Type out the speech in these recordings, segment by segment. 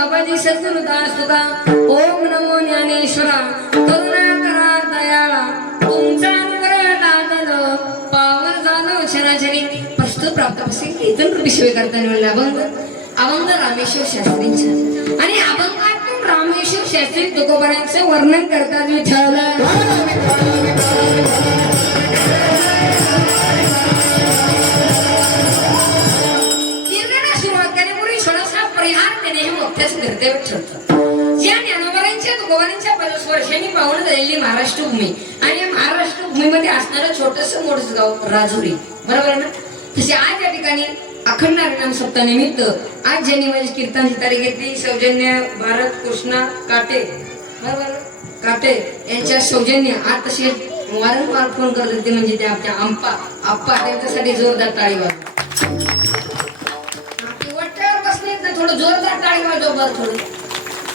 बाबाजी सद्गुरुदास तुका ओम नमो ज्ञानेश्वरा करुणा करा दयाळा तुमचा अनुग्रह लाभलो पावन झालो क्षणाक्षणी प्रस्तुत प्राप्त असेल कीर्तन कृपी सेवे करताना अभंग रामेश्वर शास्त्रींचा आणि अभंगातून रामेश्वर शास्त्री तुकोबारांचं वर्णन करतात विठ्ठल या ज्ञानोबारांच्या तुकोबारांच्या पदस्पर्शाने पावन झालेली महाराष्ट्र भूमी आणि या महाराष्ट्र भूमीमध्ये असणारं छोटंसं मोठं गाव राजुरी बरोबर ना. तसे आज या ठिकाणी अखंड हरिनाम सप्ताह निमित्त आज ज्यांनी माझी कीर्तनाची तारीख घेतली सौजन्य भारत कृष्णा काटे बरोबर काटे यांच्या सौजन्य आज तसे वारंवार फोन करत होते म्हणजे ते आपल्या आप्पा त्यांच्यासाठी जोरदार टाळी वाजवा. थोडं जोरदार टाळी वाजव बरं थोडं.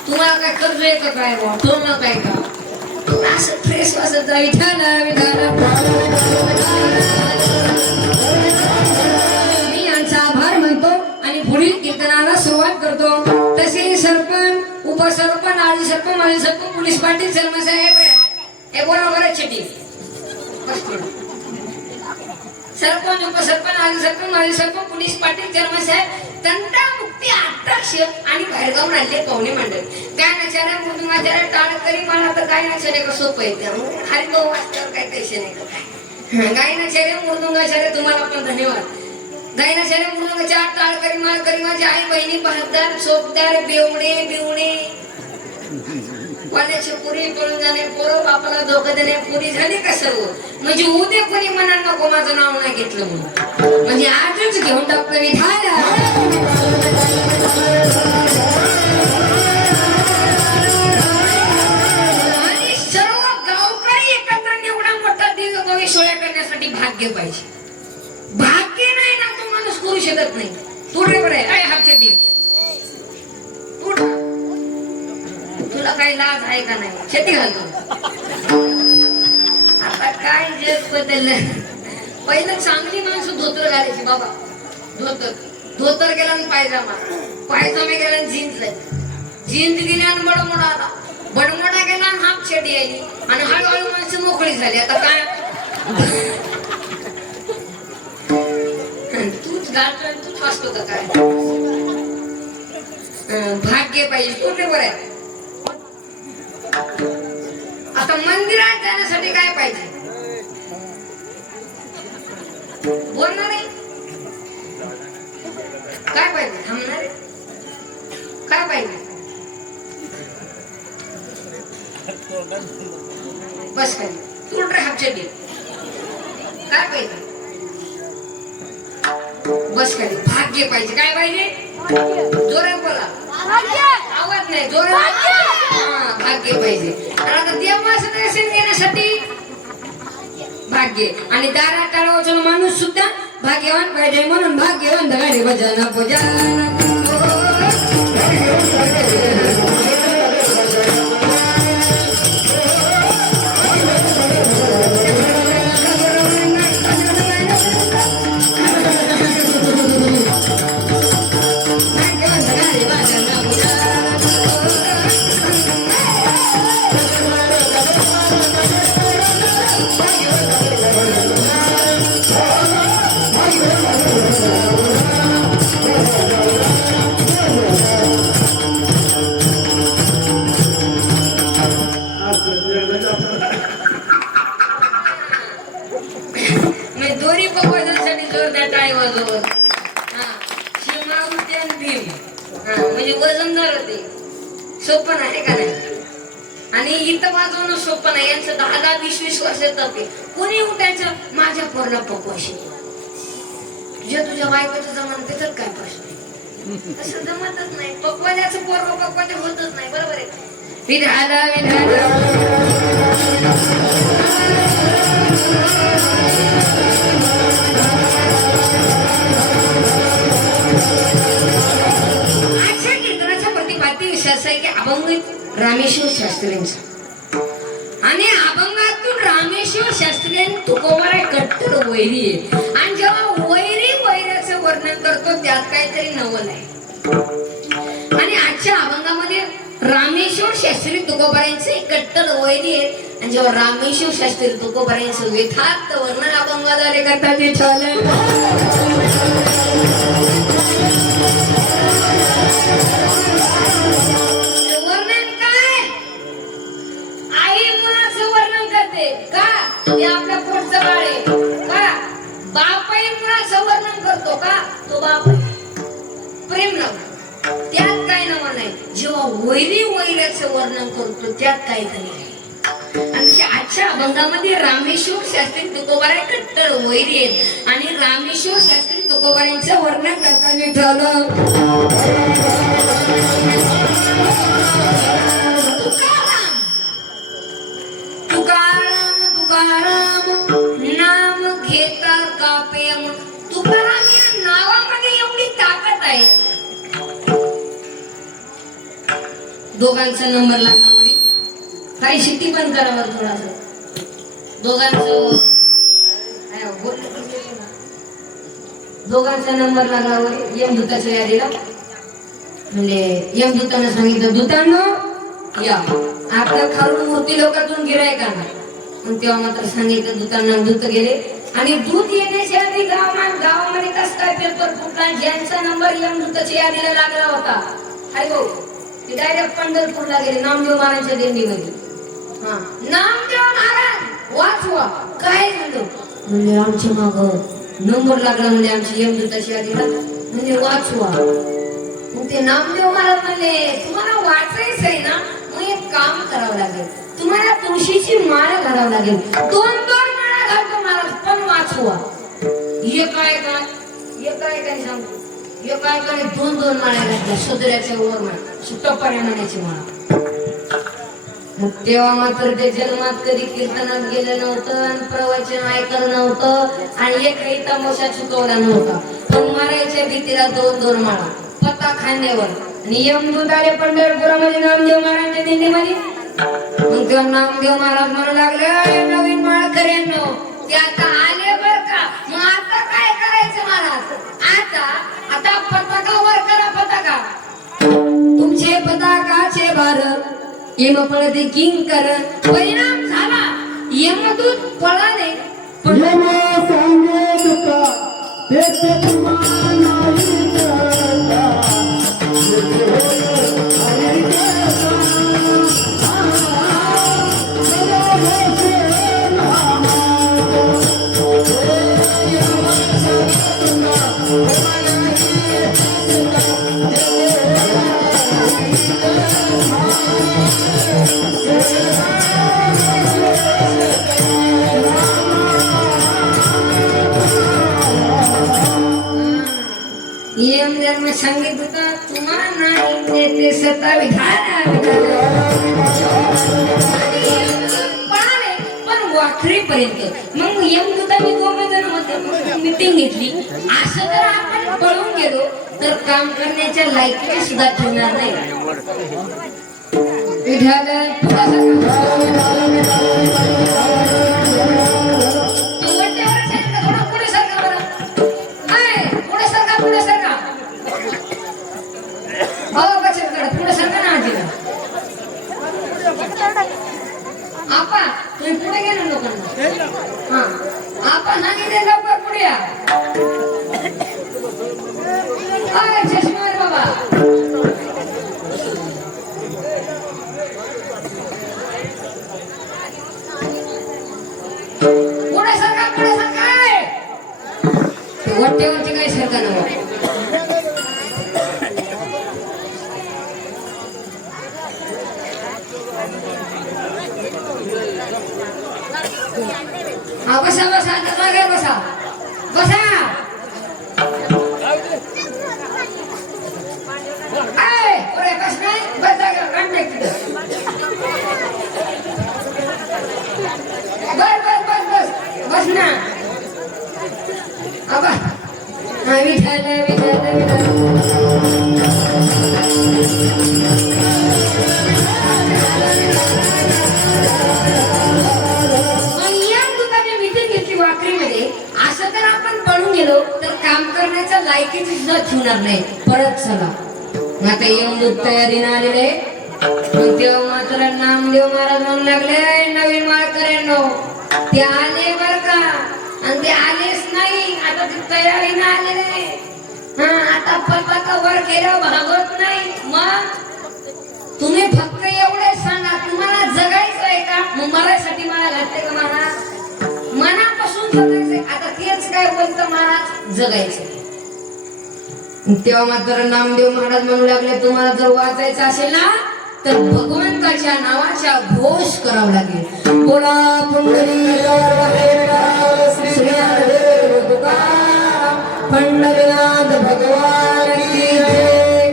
तुम्हाला काय कर्ज आहे का काय तुम्हाला काय का असं फ्रेश वाजत जा मी यांचा आभार म्हणतो आणि पुढील कीर्तनाला सुरुवात करतो. तसे सरपंच उपसरपंच आधी सरपंच माजी सरपंच पोलीस पाटील सरपंच हे बरोबर आहे चिठी सरपंच उपसरपंच आधी सरपंच माजी सरपंच पोलीस पाटील सरपंच साहेब तंटा मुक्ती अध्यक्ष आणि बाहेरगावून आले पाहुणे मंडळ काय नचाऱ्या मृदुंगाचार्य टाळकरी मला तर काय नचार्य का सोपं आहे त्यामुळे हरिभाऊ वाचल्यावर काय पैसे नाही का काय नचार्य मृदुंगाचार्य तुम्हाला पण धन्यवाद गायनाचार्य मृदुंगाचार्य टाळकरी माळकरी माझी आई बहिणी बहादर चोपदार बिवणे कोणाची पुरी पळून जाणे पोरं बापाला धोका देणे पुरी झाली का सर्व म्हणजे उद्या कोणी म्हणा नको माझं नाव नाही घेतलं म्हणून म्हणजे आजच घेऊन टाकतो मी आणि सर्व गावकरी एकत्र एवढा मोठा दिवस सोहळा करण्यासाठी भाग्य पाहिजे. भाग्य नाही ना तो माणूस करू शकत नाही. पुढे बरं आहे हापच्या दिन तुला काही लाज आहे का नाही शेती घालतो. आता काय जग बदललं. पहिलं चांगली माणसं धोतर घालायची बाबा धोतर गेला आणि पायजामा गेला आणि जीन्स गेली आणि बडमोडा आला बडमोडा गेला आणि हाफ शेटी आली आणि हळूहळू माणसं मोकळी झाली. आता काय तूच घालतो तूच वाचतो का काय भाग्य पाहिजे कुठे बरं आहे. आता मंदिरात जाण्यासाठी काय पाहिजे बोलणार आहे काय पाहिजे थांबणार आहे काय पाहिजे बस खाली तू हापचे काय पाहिजे बस खाली भाग्य पाहिजे काय पाहिजे जोरात बोला आवाज नाही जोरात भाग्य पाहिजे. आता देवाचं दर्शन घेण्यासाठी भाग्य आणि दारा टाळवाचा माणूस सुद्धा भाग्यवान पाहिजे म्हणून भाग्यवान गाडी भजन पूजा दोरी पकवायसाठी जोरदार टाळी वाजवत म्हणजे वजनदार होते सोपं नाही का नाही. आणि इथं वाजवणं सोपं नाही. यांचं 10-20 वर्ष जाते कोणी उठायचं माझ्या पोरला पकवाशी तुझ्या बायकोचं जमन त्याच्यात काय प्रश्न असं जमतच नाही. पकवाल्याचं पोरग पकवायचं होतच नाही बरोबर आहे. विधाला अभंग रामेश्वर शास्त्रींचा आणि अभंगातून रामेश्वर शास्त्री आणि तुकोबारा कट्टर वैरी आहे. आणि जेव्हा वैऱ्याचं वर्णन करतो त्यात काहीतरी नवल आहे. आणि आजच्या अभंग शास्त्री तुकोबारायांचे कट्टर वैरी आहेत आणि जेव्हा रामेश्वर शास्त्री तुकोबारायांचं यथार्थ वर्णन आपण वादाले करतात वर्णन काय आई मुलाचं वर्णन करते का ते आपल्या पोटचं बाळ आहे का बापही मुलाचं वर्णन करतो का तो बाप प्रेम नव त्यात काय नवा नाही जेव्हा वैरी वैराचं वर्णन करतो त्यात काहीतरी आहे आणि आजच्या अभंगामध्ये रामेश्वर शास्त्री तुकोबाराय कट्टर वैरी आहेत आणि रामेश्वर शास्त्री तुकोबारायांचं वर्णन करताना ठेवलं तुकाराम तुकाराम नाम घेता कापे तुकाराम या नावामध्ये एवढी ताकद आहे दोघांचा नंबर लागला काही शिट्टी पण करावं थोडासा दोघांचा नंबर लागला यमदूताच्या यादीला म्हणजे यमदूतानं सांगितलं दूतांनो या आपल्या खालून मूर्ती लोकातून गिरायक आणा मग तेव्हा मात्र सांगितलं दूतांना दूत गेले आणि दूत येण्याच्या आधी गावामध्ये कस काय पेपर फुटला ज्यांचा नंबर यमदूताच्या यादीला लागला होता हाय भाऊ ते डायरेक्ट पंढरपूरला गेले नामदेव महाराजांच्या दिंडीमध्ये नामदेव महाराज वाचवा काय झालं म्हणजे आमच्या माग नंबर लागला म्हणजे आमची यमदूताची यादीला म्हणजे वाचवा मग ते नामदेव महाराज म्हणले तुम्हाला वाचायचं आहे ना मग एक काम करावं लागेल तुम्हाला तुळशीची माळ घालावं लागेल दोन माळा घालतो महाराज पण वाचवा हे काय काय सांगतो हे काय काय दोन माळ्या घातल्या सदऱ्याच्या वर माळ टप्पाऱ्या म्हणायची माळा मग तेव्हा मात्र ते जन्मात कधी कीर्तनात गेलं नव्हतं आणि प्रवचन ऐकलं नव्हतं आणि एकही तमाशा चुकवला नव्हता पण मारायच्या भीतीला दोन माळा पता खांद्यावर आणि यमदूत आले पंढरपुरामध्ये नामदेव महाराजांच्या दिंडीमध्ये मग तेव्हा नामदेव महाराज म्हणू लागले नवीन माळ करेन ते आता आले बर का मग आता काय करायचं महाराज आता पताका वर करा पताका तुमचे पताकाचे भारत यम पळते किंकर परिणाम झाला यमदूत पळाले पण सांगितलं होतं तुम्हाला नाही ते सत्तावी पण वाखरी पर्यंत मग यमदूतांनी दोघं जण होते मीटिंग घेतली असं जर आपण पळून गेलो तर काम करण्याच्या लायकीचे सुद्धा ठेवणार नाही आपा तुम्ही पुढे गेला लोकांना आपा सांगितले लवकर पुढे या चष्मा बाबा पुढे सरका वाटेवरती काही सरका नव्हतं बसा बसा मागे बसा बसा बस नाही बस बस बस ना अब गेलो तर काम करण्याच्या लायकीची सुद्धा ठेवणार नाही परत चला आता यमदूत तयारीने आलेले मग तेव्हा मात्र नामदेव महाराज म्हणू लागले, नवीन माळकऱ्यांनो ते आले बर का, आणि ते आलेच नाही, आता ते तयारीने आलेले. आता पल्पाचा वर केल्यावर भागवत नाही. मग तुम्ही फक्त एवढे सांगा, तुम्हाला जगायचं आहे का? मग मरायसाठी मला घातले का महाराज? मनापासून जगायचंय. आता तेच काय बोलतं महाराज, जगायचं. तेव्हा मात्र नामदेव महाराज म्हणू लागले, तुम्हाला जर वाचायचं असेल ना तर भगवंताच्या नावाचा घोष करावा लागेल. बोला पंढरीनाथ भगवान की जय.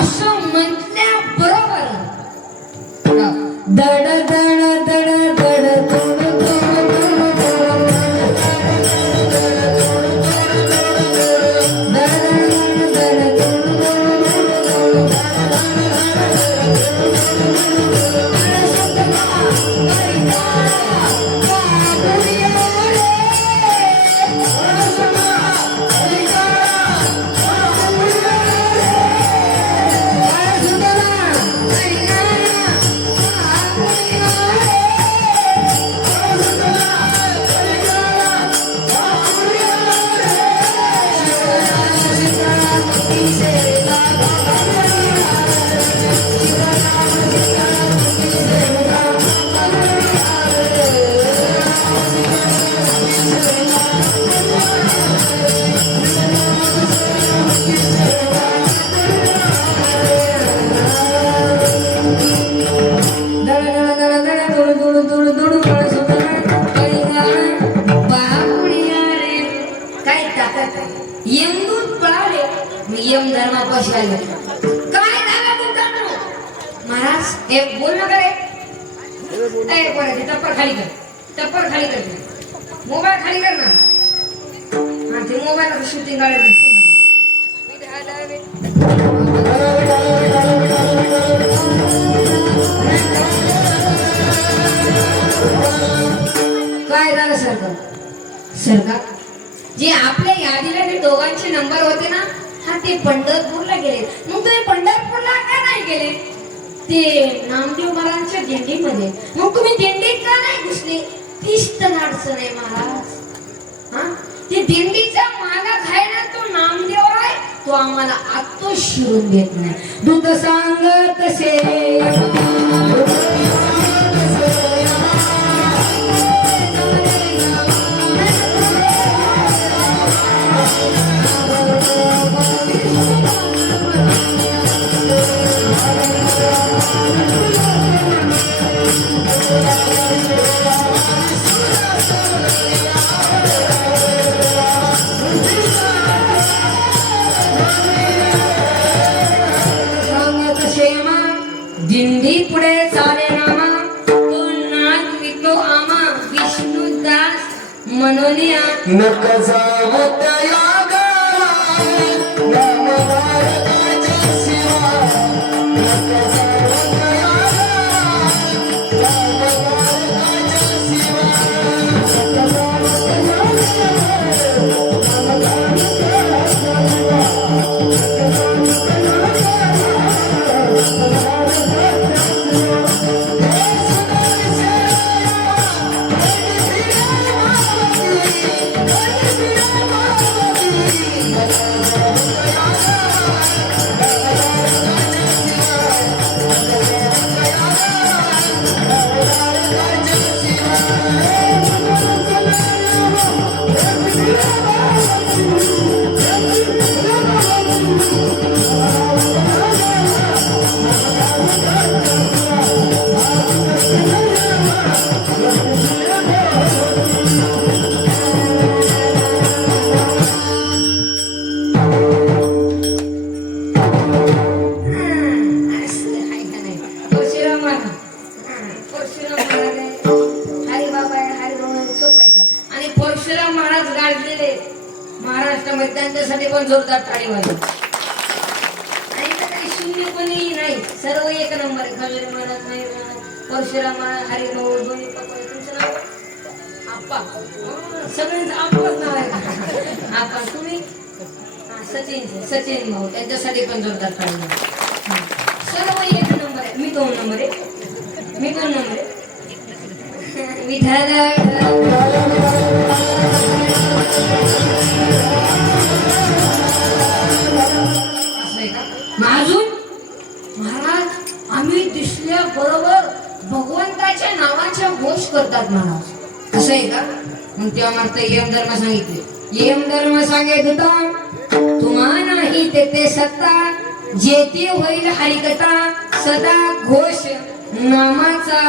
असं म्हटल्याबरोबर दड दड दड दड यम धर्मापाशी आले. काय झालं तुमचं महाराज? हे बोल ना करे. ए बोलायचे टप्पर खाली कर, टप्पर खाली कर, मोबाईल खाली कर ना. हा ते मोबाईल शूटिंग काढायचं. काय झालं सरकार? सरकार जे आपल्या यादीला जे दोघांचे नंबर होते ना, हा ते पंढरपूरला गेले. मग तुम्ही पंढरपूरला का नाही गेले? ते नामदेव महाराजांच्या दिंडीमध्ये. मग तुम्ही दिंडीत का नाही घुसले? तीच तर अडचण आहे महाराज. ते दिंडीचा मागा खायला तो नामदेव आहे, तो आम्हाला आत्तो शिरून देत नाही. दूध सांगत से दिंडी पुढे चाले नामा, तो नाग वितो आमा विष्णुदास मनोनिया. नका जाऊ त्या परशुराम महाराज गाजलेले महाराष्ट्रामध्ये, त्यांच्यासाठी पण जोरदार टाळी वाजवा. आणि काही शून्य कोणी नाही, सर्व एक नंबर आहे. खजूर महाराज नाही, परशुराम हरिभाऊ दोन्ही पप्पा. तुमचं नाव आप्पा? सगळ्यांचं आप्पाच नाव आहे. आप्पा तुम्ही? सचिन भाऊ, त्यांच्यासाठी पण जोरदार टाळी वाजवा. सर्व एक नंबर आहे. मी 2 नंबर आहे. मी 2 नंबर आहे. विठाला असं आहे का? अजून महाराज आम्ही दिसल्या बरोबर भगवंताच्या नावाच्या घोष करतात महाराज. असं आहे का? मग तेव्हा मात्र यम धर्म सांगितले. यम धर्म सांगेत होता तुम्हा नाही ते सत्ता जेथे होईल हरिकथा सदा घोष नामाचा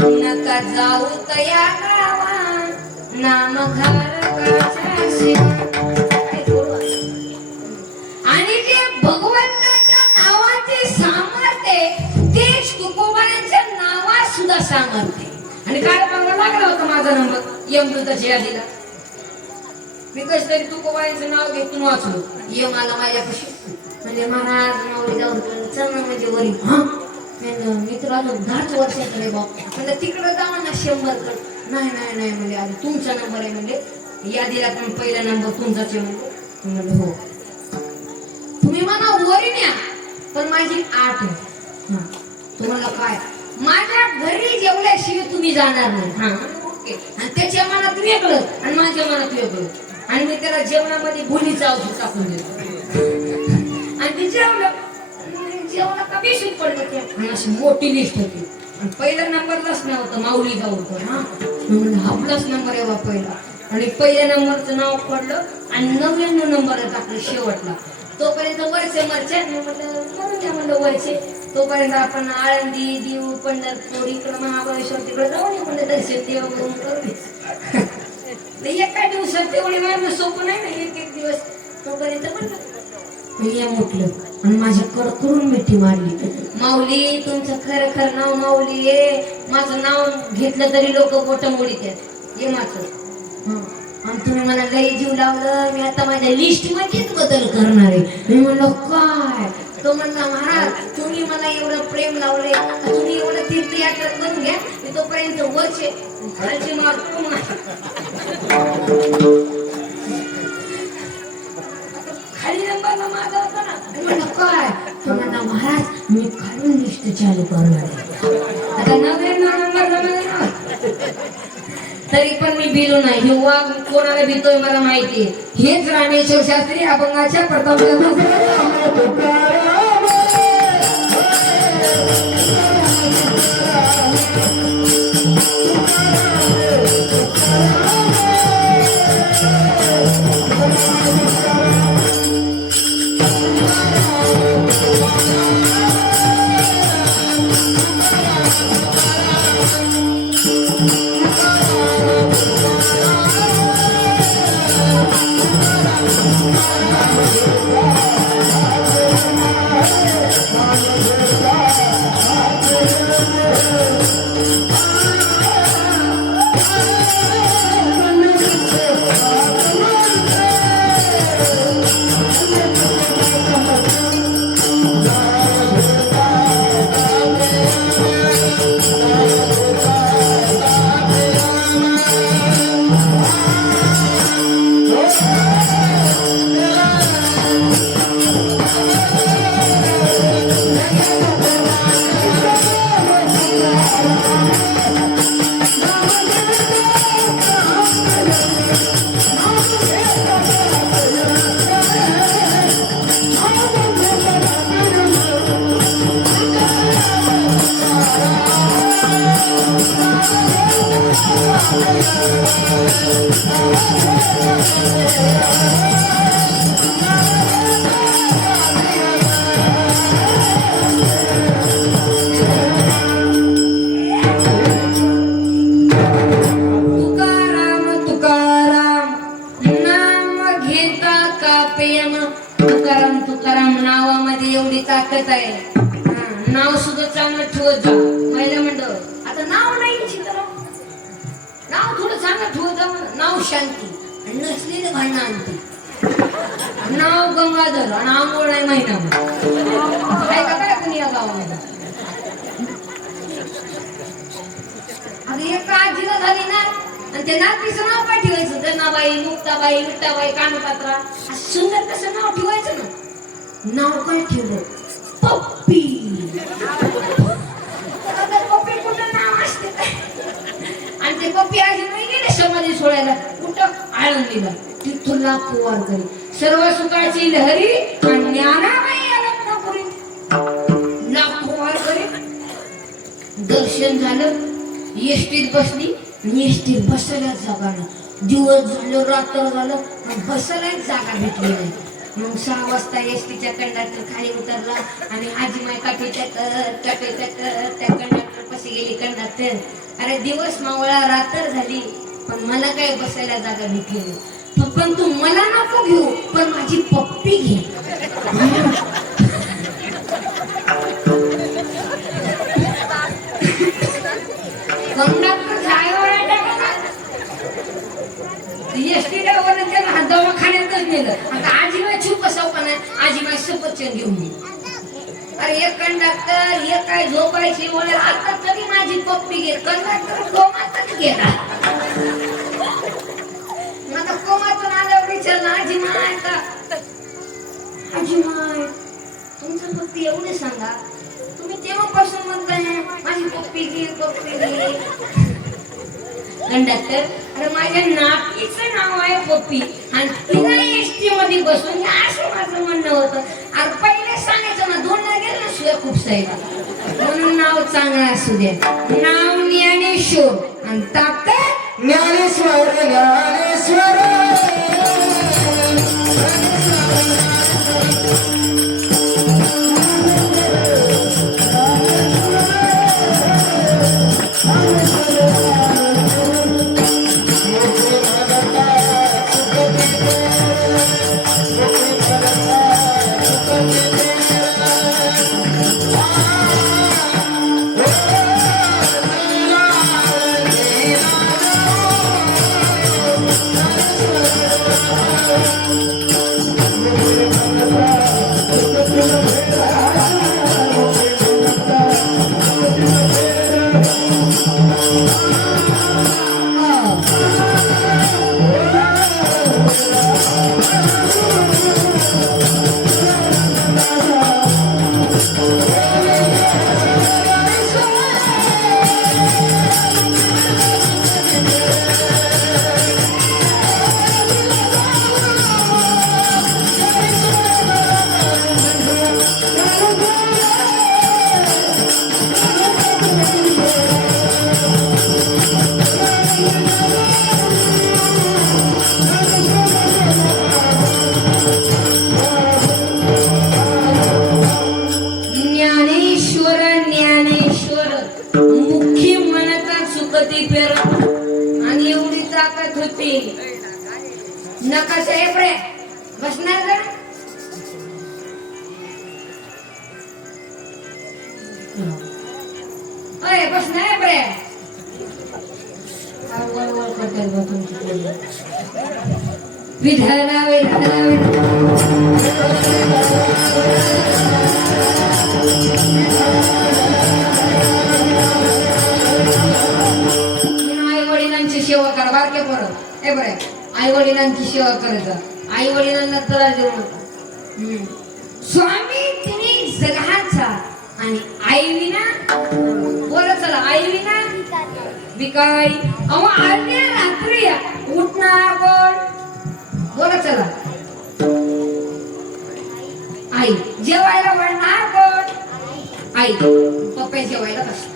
नका जाऊ तया गावा नाम धारकाच्या शिवा. आणि जे भगवंताच्या नावाचे सामर्थ्य तेच तुकोबांच्या नावात सुद्धा सामर्थ्य. आणि काय बघा लागला होता माझा नंबर यमदूताच्या यादीला. मी कस तरी तुकोबाईचं नाव घेतून वाचलो. यम आला माझ्यापाशी म्हणजे महाराज नाव जाऊन चल म्हणजे वरी हा मी तर आलो 10 वर्षाकडे बाप म्हणजे तिकडे जावा ना 100 कड. नाही नाही नाही म्हणजे आधी तुमचा नंबर आहे म्हणजे यादीला पण पहिला नंबर तुमचाच आहे म्हणजे हो तुम्ही मला वरी न्या पण माझी 8 आहे. हा तुम्हाला काय माझ्या घरी जेवल्याशिवाय तुम्ही जाणार नाही. हा ओके. आणि त्याच्या मनात वेगळं आणि माझ्या मनात वेगळं. आणि मी त्याला जेवणामध्ये भुलीचं औषध टाकून देतो आणि ते जेवण का बेशुद्ध पडलं ते. आणि अशी मोठी लिस्ट होती आणि पहिल्या नंबरलाच नाव होतं माऊली गावकर. हा म्हणून आपलाच नंबर आहे बा पहिला. आणि पहिल्या नंबरचं नाव पडलं आणि 99 नंबर टाकलं शेवटला. तोपर्यंत वरचे मरचे म्हणलं वरचे तोपर्यंत आपण आळंदी देऊ पंढरपूर इकडं महाबळेश्वर तिकडे जाऊन म्हणजे दर्शन देव करून करू. एका दिवसात तेवढी वेळ सोपं नाही ना. एक दिवस तोपर्यंत म्हणलं या म्हटलं आणि माझ्याकडं करून मिठी मारली. माऊली तुमचं खरं खरं नाव माऊली आहे. माझं नाव घेतलं तरी लोक बोटं मोडीत ये माझं. आणि तुम्ही मला लई जीव लावलं. मी आता माझ्या लिस्ट मध्येच बदल करणार आहे. मी म्हणलं काय? तो म्हणला महाराज तुम्ही मला एवढं प्रेम लावले तुम्ही एवढं तीर्थयात्रा करून घ्या. मी तोपर्यंत वरचे खालचे मारतो खाली नंबरला माझा होता ना. म्हणलं काय? तो म्हणला महाराज मी खालून लिस्ट चालू करणार आहे. आता 99 नंबर तरी पण मी भिलो नाही. हे वाघ कोणाला भितोय मला माहितीये. हेच रामेश्वर शास्त्री अभंगाच्या प्रथम तुकाराम नावामध्ये एवढी ताकद आहे. नाव सुद्धा चांगलं ठेवत जा. पहिलं म्हणलं आता नाव नाही नाव थोडं चांगलं ठेवत जा. नाव शांती आणि नसलेलं भांडण आणते. नाव गंगाधर आणि आंघोळ नाही महिना काय का काय कोणी या गावामध्ये. आता एका आजीला झाली ना आणि त्या नातीचं नाव काय ठेवायचं. जनाबाई मुक्ताबाई विट्टाबाई कानपात्रा सुंदर कसं नाव ठेवायचं ना. नाव काय ठेवलं पप्पी. आता पप्पी कुठं नाव असते आणि ते पप्पी आजी नाही गेले समाधी सोडायला कुठं आळंदीला तिथून लाखो वारकरी सर्व सुखाची लहरी आणि ज्ञानाबाई अलंकापुरी लाखो वारकरी दर्शन झालं एसटीत बसली आणि एसटीत बसायला जागा नाही दिवस झालं रात्र झालं बसायलाच जागा भेटली नाही मग 6 वाजता एसटीच्या कंडक्टर खाली उतरला आणि आजीमाई काठी त्या कंडक्टर पाशी गेली कंडक्टर अरे दिवस मावळा रात्र झाली पण मला काय बसायला जागा भेटली नाही पण तू मला नको घेऊ पण माझी पप्पी घे कंडक्टर एसटी ड्रायव्हरने त्याला दवाखान्यातच नेलं आता आजीबाई छुप बसाव का नाही आजीबाई सफरचंद घेऊन गेली अरे एक कंडक्टर एक काय झोपायची बोले आता तरी माझी पप्पी घे कंडक्टर कोमातच गेला आता कोमातून आल्यावर विचारलं आजीमाय का आजीमाय तुमचं पप्पी एवढे सांगा तुम्ही तेव्हापासून म्हणताय माझी पप्पी घे कंडक्टर अरे माझ्या नातीचं नाव आहे पप्पी आणि तिला एसटी मध्ये बसून असं माझं म्हणणं होतं अरे पहिले सांगायचं ना 2 ला गेलं ना शिवाय खूप साईला म्हणून नाव चांगलं असू दे नाव ज्ञानेश्वर आणि ताकद ज्ञानेश्वर ज्ञानेश्वर नकाशा आहे प्रे बसणार का अरे बसणार प्रे विधाना आई वडिलांची सेवा करा बारके परत हे बरे आई वडिलांची सेवा करायचं आई वडिलांना त्रास देऊ नका स्वामी तिने जगाचा आणि आई विना बोला चला आई विना बिकाई अहो आज्ञा रात्री उठणार कोण बोला चला आई जेवायला वाढणार कोण आई पप्पा जेवायला बसला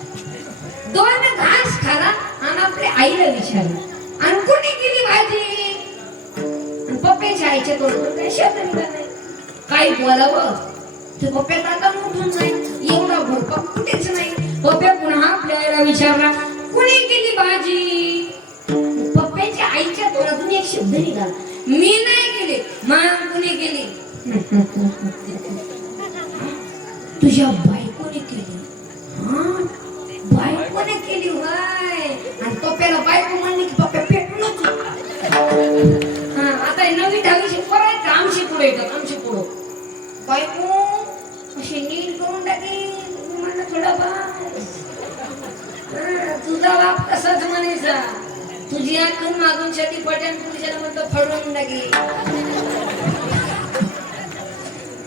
2 घास खाला आणि आपल्या आईला विचारलं आणि कोणी केली भाजी पप्प्याच्या आईच्या तोंडून काही शब्द निघाला नाही काही बोलावं ते पप्प्यात आता उठून नाही एवढा भरपा कुठेच नाही पप्प्या पुन्हा आपल्या आईला विचारला कुणी केली भाजी पप्प्याच्या आईच्या तोंडातून एक शब्द निघाला मी नाही केली मग कुणी केली तुझ्या बायकोने केली हा बायकोने केली होय आणि पप्प्याला बायको म्हणली की पप्प्या पेटूनच आता 9वी 10वी शिकवायचं आमची पुढे येतात आमची पुढं बायको अशी नीट करून टाकी म्हणलं थोडं तुझा बाप कसाच म्हणायचा तुझी आखून मागून साठी पट्यान पुरुषाला म्हणतो फडवून टाकी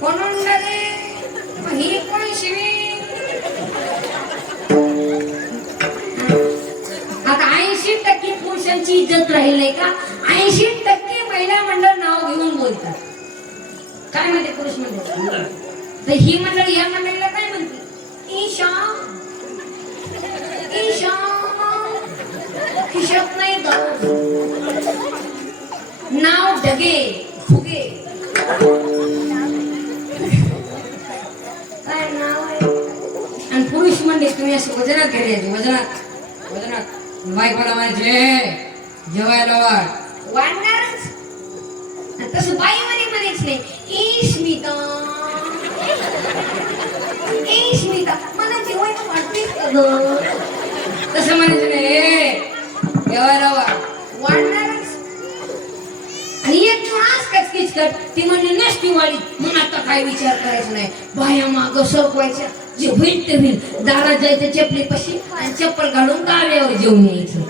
म्हणून टाके ही कोण शिवी राहील नाही का? 80% महिला मंडळ नाव घेऊन बोलतात. काय म्हणते पुरुष मंडळ? तर ही मंडळ या मंडळीला काय म्हणते? ईशा ईशा खिशात नाही दर. नाव डगे फुगे. काय नाव आहे? आणि पुरुष म्हणजे तुम्ही असं वजनात घ्यायचे. वजनात वजनात बायकोला म्हणायचे जेवायला वाढणारच. तसं बाईमध्ये म्हणायच नाही. ई स्मिता ई स्मिता मला जेवायला वाटतेच का ग? तसं म्हणायचं नाही. जेवायला वाढणारच. आणि एक आज कचकीच कर ती म्हणजे नसती वाढी. मग आता काय विचार करायचा नाही. बाया माग सरकवायच्या. जे होईल ते होईल. दारात जायचं चपली पशी आणि चप्पल घालून गाड्यावर जेवून यायचं.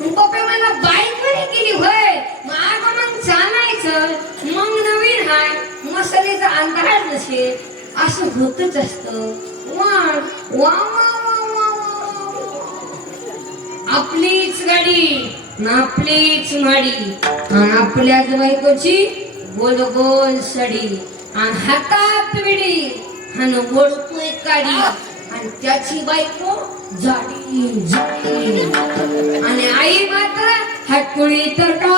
पप्पा मला बाईक मध्ये केली होय. मग चालायचं. मग नवीन हाय मसाल्याचा अंदाज नसेल. असं होतच असतं. वा वा आपलीच गाडी आपलीच माडी आणि आपल्याच बायकोची गोल गोल सडी आणि हातात विडी आणि ओळखोय काडी आणि त्याची बायको जाडी जाडी आणि आई मात्र हटकुळी तर का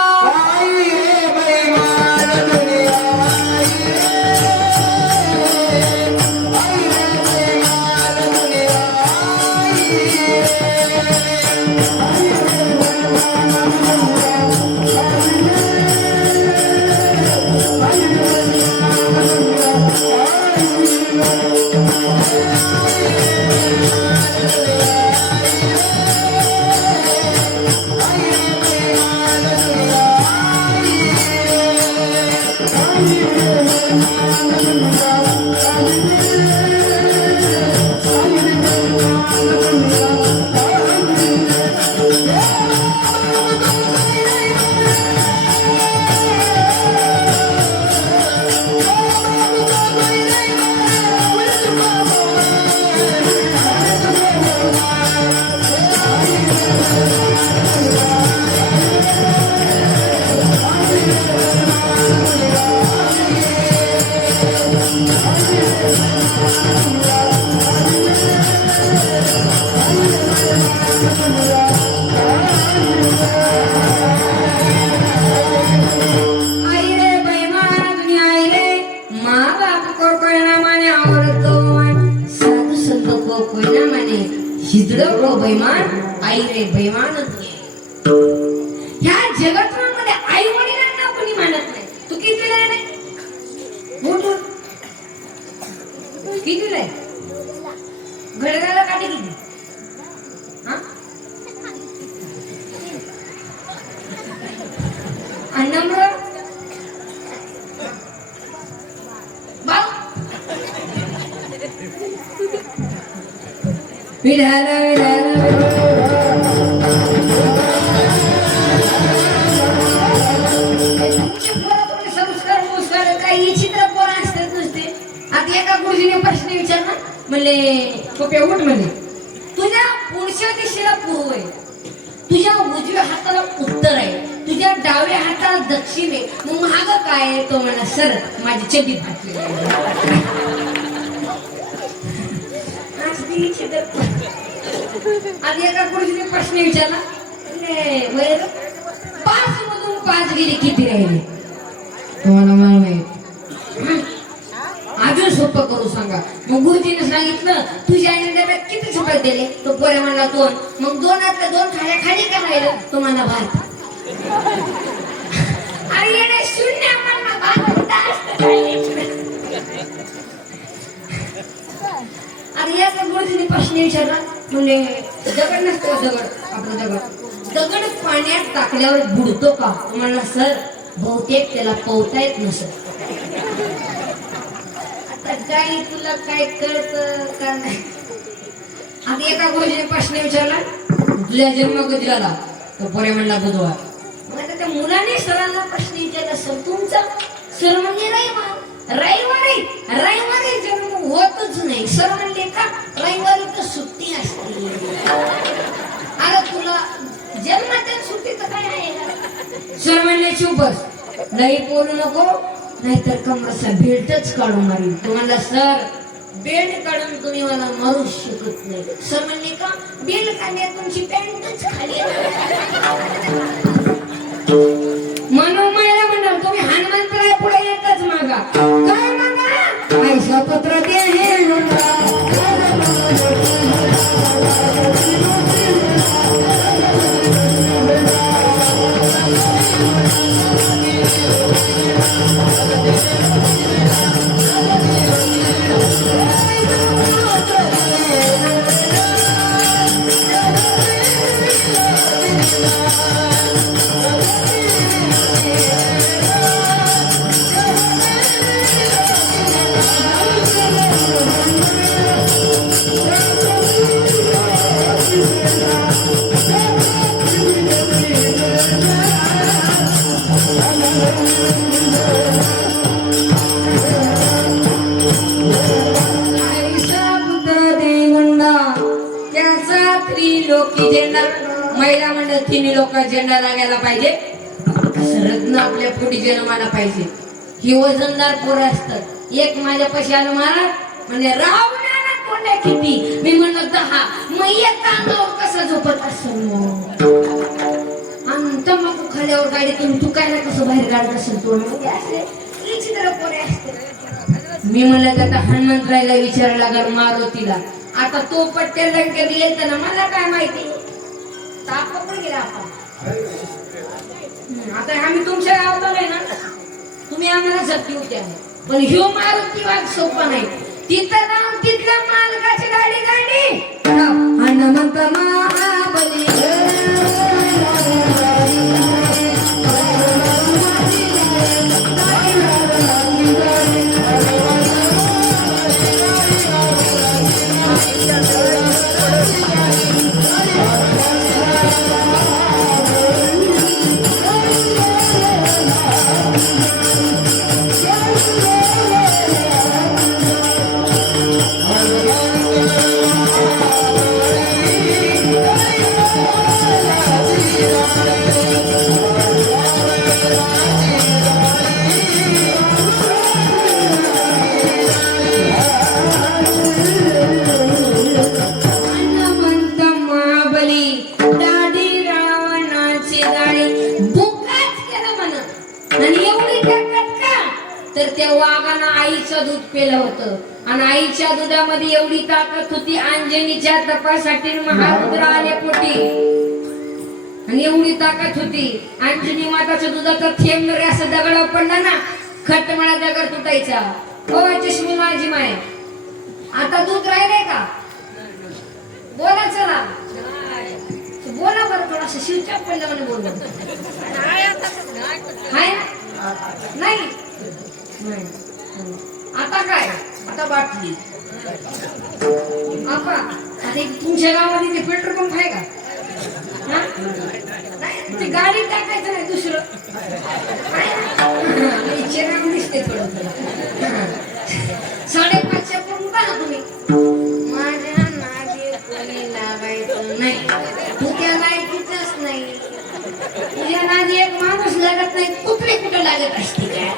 आई रे बैमान. ह्या जगतामध्ये आई वडिलांना कोणी मानत नाही. तू कितीला आहे? मोठं कितीला आहे? घड्याळाला काठी किती? अन्नम्र विधाला संस्कार मुस्कार काही चित्र पोर असतात नुसते. आता एका गुरुजीने प्रश्न विचारला. म्हणले पप्या उठ म्हणले तुझ्या पुढच्या दिशेला पूर्व आहे. तुझ्या उजव्या हाताला उत्तर आहे. तुझ्या डाव्या हाताला दक्षिण आहे. मग महाग काय आहे? तो म्हणा सर माझी चड्डी फाटली आहे. आणि एका गुरुजीने प्रश्न विचारला. 5 मधून 5 गेले किती राहिले? तुम्हाला माहिती अजून सोपं करू सांगा. मग गुरुजीने सांगितलं तुझ्या आईने डब्यात किती चपाती दिले? तो पोऱ्या म्हणला 2. मग 2 खाल्या खाली का राहिलं? तुम्हाला भात. अरे येणे शून्य म्हणला भात कुठं असतं? अरे एका गुरुजीने प्रश्न विचारला. म्हणजे दगड नसतो दगड आपला दगड पाण्यात टाकल्यावर बुडतो का? म्हणला सर बहुतेक त्याला पोहता येत नसत. आता काय तुला काय कळत का नाही? आता एका गुरुजीने प्रश्न विचारला तुझ्या जन्म कधी झाला? तो पोरे म्हणला बुधवार. मग त्या मुलाने सरांना प्रश्न विचारला सर तुमचा? सर म्हणजे रविवारी जन्म होतच नाही. सर म्हणले का? रविवारी तर सुट्टी असते. अरे तुला जन्माच्या सुट्टीचं काय आहे? सर म्हणले चुप बस, नाही बोलू नको, नाहीतर कमरचा बेल्टच काढून मारीन. तो म्हणला सर बेल्ट काढून तुम्ही मला मारू शकत नाही. सर म्हणले का? बेल्ट काढले तुमची पॅन्टच खाली म्हणून मला म्हणणार तुम्ही हनुमंतराय पुढे येतच मागा. काय मागा? पैसा पत्र दे हे त्रिलोकी झेंडा, महिला मंडळ तिन्ही लोक झेंडा लागायला पाहिजे. रत्न आपल्या पोटी जन्माला पाहिजे. ही वजनदार पोरं असतात. एक माझ्या पैसे आलं महाराज म्हणजे रावणाला कोंड्या किती, मी म्हणलं 10, मग एक कानावर कसा झोपत असेल मग. आणि तंबाखू खाल्यावर गाडीतून तू काय कसं बाहेर काढत असेल तोंड मध्ये असे विचित्र पोरे असते. मी म्हणलं की आता हनुमंतरायला विचारायला लागल मारुतीला. आता तो पट्ट्या लंकेत येत ना, मला काय माहिती ताप पकडून गेला आपण. आता आम्ही तुमच्या गावात आलोय ना, तुम्ही आम्हाला शक्ती होत्या, पण ह्यो मारुती वाद सोपा नाही. तिथं नाव तिथल्या मालकाची गाडी गाडी हनुमंत महाबली दूध पेलं होतं. आणि आईच्या दुधामध्ये एवढी ताकद होती, अंजनीच्या तपासाठी महारुद्र आले पोटी. आणि एवढी ताकद होती, अंजनी माताच्या दुधाचा थेंब जरी असं दगडावर पडला ना, खटमळा दगड तुटायचा. हो चष्मी माझी माय, आता दूध राहिलंय का? बोला चला बोला बरं, थोडासा शिवचाप पडला म्हणे बोल. नाही आता काय? आता बाटली. आपा आणि तुमच्या गावामध्ये ते पेट्रोल पंप आहे का? ते गाडी टाकायचं नाही दुसरं. दिसते थोडं 550 करून का ना तुम्ही. माझ्या नादी कोणी लागायचं नाही, तू त्या लायकीचंच नाही. तुझ्या नादी एक माणूस लागत नाही, कुठे कुठे लागत असते काय?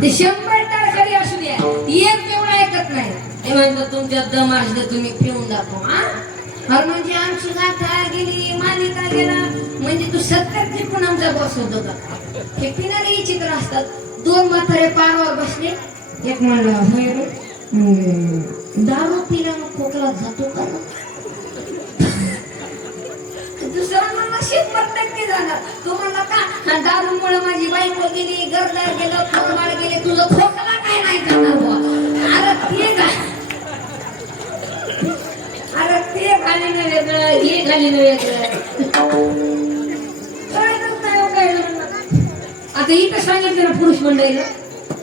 ते 100 टाळकरी असू द्या, एक तेवढा ऐकत नाही. हे म्हणतात तुमच्या दम असलं तुम्ही पिऊन दाखव. हा म्हणजे आमची गाथा गेली, मालिका गेला म्हणजे तू 70 पण आमचा बॉस होतो का? हे पिणारे चित्र असतात. 2 म्हातारे पारावर बसले, एक म्हणला दारू पिल्यानं खोकला जातो का? दुसरा म्हणला 100% झाला. तो म्हणला का दारूमुळे माझी बायको गेली, घरदार गेलं, खोरवाड गेले, तुझं खोकला काय नाही करणार बुवा. अरे ते घालीनं वेगळं, हे घालीनं वेगळं. आता इथं सांगितलं ना पुरुष मंडळीला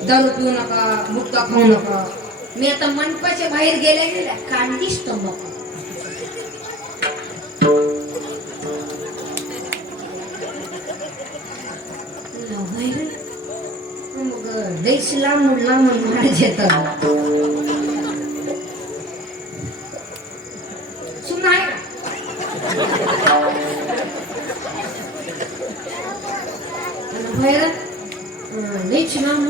दारू पिऊ नका, मुक्का खाऊ नका. मी आता मंडपाच्या बाहेर गेल्या कांडीच तंबाखू. लय लईच लांब महाराज येतात. सुन आहे का? लईच लांब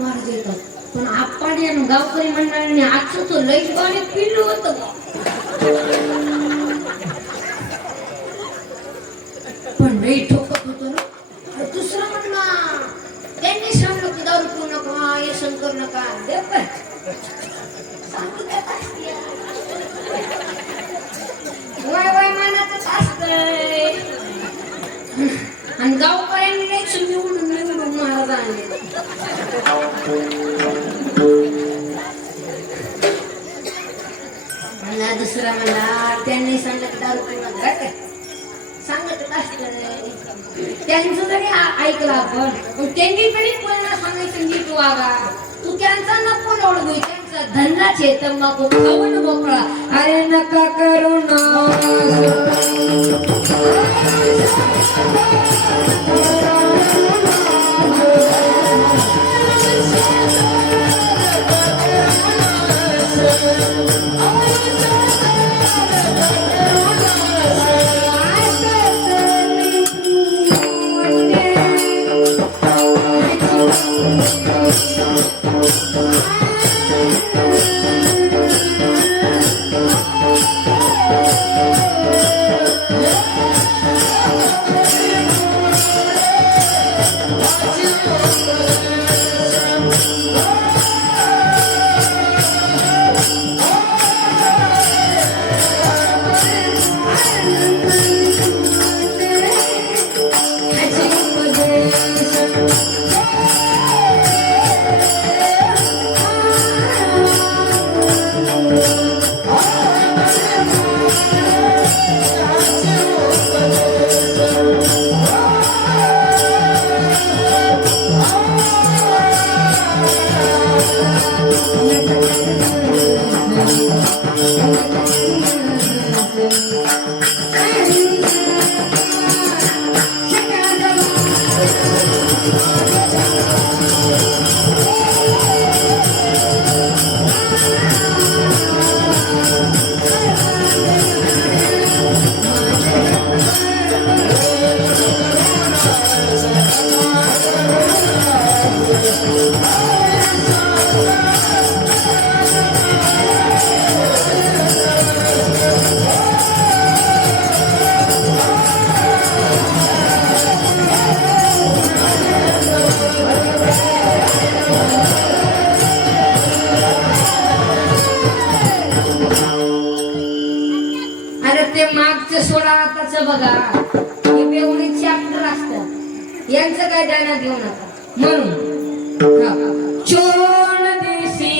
महाराज येतात. पण आपण गावकरी मंडळाने आजचं तो लईच गाणे पिल्लू होतं. पण लई ठोकत होतो ना. दुसरं म्हणणं त्यांनी सांगलं की दारू पिऊ नका, व्यसन करू नका. वय मानातच असतंय. आणि गावकऱ्यांनी लईच निवडून महाराज आणले. दुसरा म्हणला त्यांनी सांगलं की दारू पिऊ नका. काय सांगत त्यांचं जरी ऐकलं आपण, पण त्यांनी तरी कोणाला सांगायचं नीट वागा. तू त्यांचा नको ओळखू, त्यांचा धंदाच आहे तंबाखू खाऊन मोकळा. अरे नका करू ना. सोडा आताच बघा, हे बेवडी चॅप्टर असतात, यांचं काय ध्यानात घेऊ नका. म्हणून चोर देसी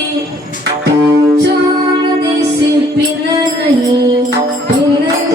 पिन नाही, पिन नाही.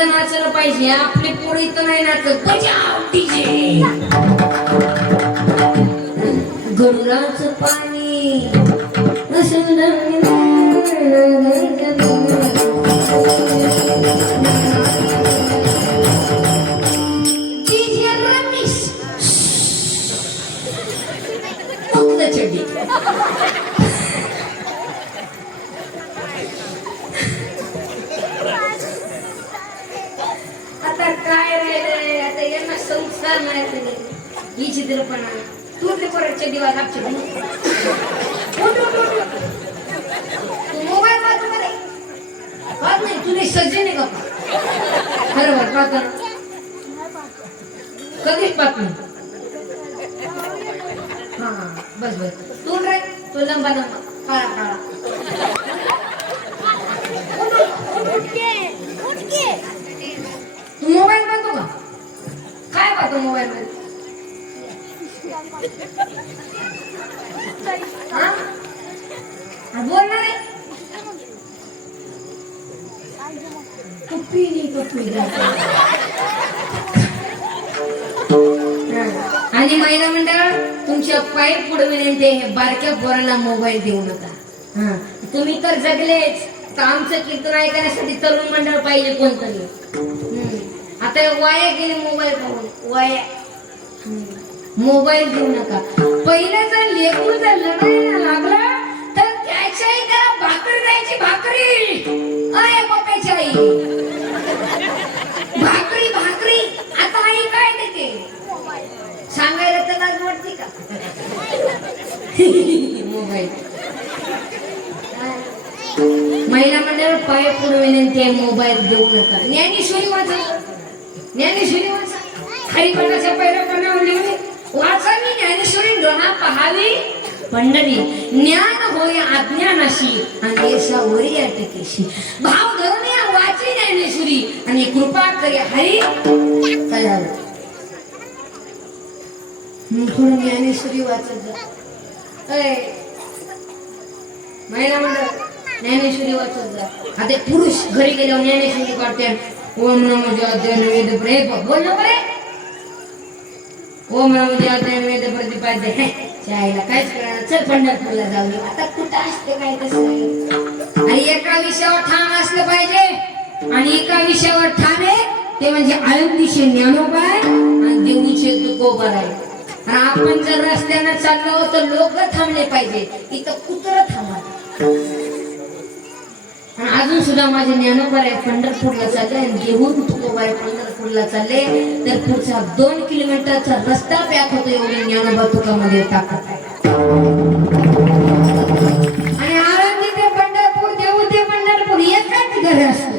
इथं नाचलं पाहिजे, आपली पोरं इथं नाही नाचत. बजाव डीजे. गरुडाचं पाणी डीजे रमेश फक्त चड्डी. आता काय राहिलंय, आता यांना संस्कार नाही. ही चित्रपणा तू ते परतच्या दिवस आपचे तू मोबाईल पाहतो का रे? पाहत नाही, तुला सज्जन आहे का? खरं बरं पाहतो कधीच पाहत नाही. हा बस बस तू रे, तो लंबा लंबा काळा काळा. तू मोबाईल पाहतो का? काय पाहतो मोबाईल मध्ये? बोलणार आहे आणि महिला मंडळ तुमच्या पाय पुढे विनंती आहे, बारक्या पोरांना मोबाईल देऊ नका. तुम्ही तर जगलेच, तर आमचं कीर्तन ऐकण्यासाठी तरुण मंडळ पाहिजे कोणतरी. आता वाया गेले मोबाईल पाहून, वाया. मोबाईल देऊ नका. पहिलं जर लेकरू जर लढायला लागला तर त्याच्या आई त्याला भाकरी द्यायची. भाकरी अय पप्पाची आई, भाकरी भाकरी. आता आई काय देते सांगायला तर लाज वाटते का? मोबाईल. महिला मंडळ पाय पुढे विनंती आहे, मोबाईल देऊ नका. ज्ञानेश्वरी वाचा, ज्ञानेश्वरी वाचा. हरिपाठाच्या पहिल्या पानावर लिहून वाचावी ज्ञानेश्वरी, डोळा पहावी पंढरी. ज्ञान होय अज्ञानाशी आणि यशावरी अटकेशी. भाव धरून या वाची ज्ञानेश्वरी आणि कृपा करे हरी तयार. थोडं ज्ञानेश्वरी वाचत जा. महिला मंडळ ज्ञानेश्वरी वाचत जा. आता पुरुष घरी गेल्यावर ज्ञानेश्वरी काढते. ओम नमो वेद प्रे बोल ना बरे. ओम नमो वेद प्रतिपाद्य. चायला काहीच कळणार. चल पंढरपूरला जाऊ. आता कुठं असते काय कसं? आणि एका विषयावर ठाम असलं पाहिजे. आणि एका विषयावर ठाम आहे ते म्हणजे आळंदीचे ज्ञानोबा आणि देऊचे तुकोबा आहे. आणि आपण जर रस्त्यानं चाललो तर लोक थांबले पाहिजे. इथं कुत्र थांबा. अजून सुद्धा माझे ज्ञानोबा आहे पंढरपूरला चालले आणि देऊन तुकोबा आहे पंढरपूरला चालले. तर पुढचा 2 किलोमीटरचा रस्ता पॅक होतो. एवढी ज्ञानोबा तुकामध्ये ताकद आहे. आणि आळंदी ते पंढरपूर, देऊ ते पंढरपूर एकाच घर असतं.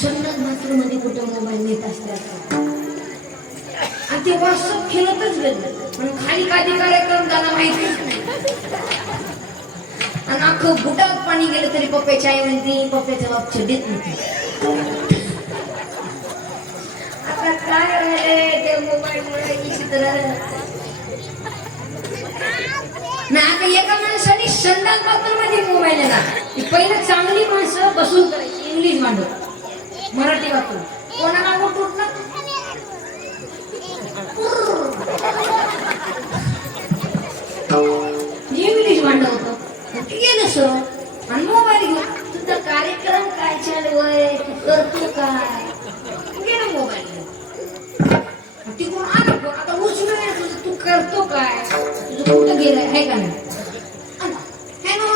संडास बाथरूम मध्ये कुठं मोबाईल नेत असतात. आणि ते व्हॉट्सअप खेळतच गेलं. पण खाली काय कार्यक्रम त्याला माहितीच नाही. आणि अख्खं बुटात पाणी गेलं तरी पप्प्याची आई म्हणते पप्प्याच्या बाप छड्डीत नव्हते. आता काय राहिले ते मोबाईल मुळे चित्र ना. आता एका माणसाने संडास बाथरूम मध्ये मोबाईल आहे ना, ती पहिलं चांगली माणसं बसून करायची इंग्लिश मांडव, मराठी वापरून कोणाला उठून ना इंग्लिश मांडव होतं गेलं सर आणि मोबाईल घेऊन तुझा कार्यक्रम काय चालू आहे, तू करतो काय, गेलं मोबाईल तिकडून आला फोन, आता उचलून तुझं तू करतो काय, तुझं कुठं गेलंय आहे का नाही, हॅलो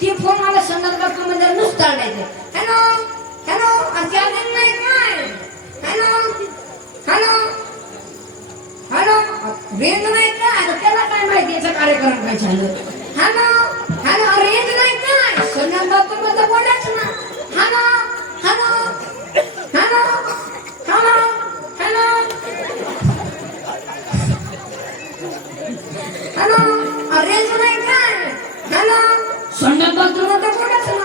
ते फोन मला संडास बाथरूम मध्ये नुसतं आणायचं, हॅलो हॅलो अजून नाही काय, हॅलो हॅलो हॅलो रेंज नाही का, आता त्याला काय माहिती याचा कार्यक्रम काय चालू, हॅलो हॅलो रेंज नाही काय, संडास बाथरूम मध्ये बोलायचं ना, hello hello hello hello hello hello range नाही काय, हॅलो संडास बाथरूम मध्ये बोलायचं ना,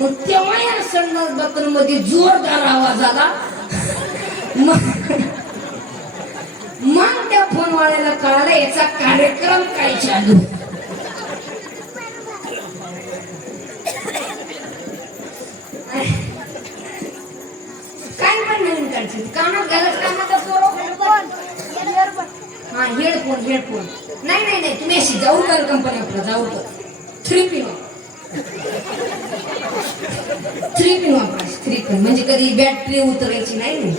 मग तेव्हा या संडास बाथरूम मध्ये जोरदार आवाज आला, मग त्या फोन वाल्याला कळालं याचा कार्यक्रम काय चालू, काय पण नवीन काढायचं कानात घालायचं, कानात हा हेडफोन नाही नाही नाही तुम्ही अशी जाऊ कर कंपनी आपला जाऊ कर 3 पिन वापरायची 3 पिन म्हणजे कधी बॅटरी उतरायची नाही,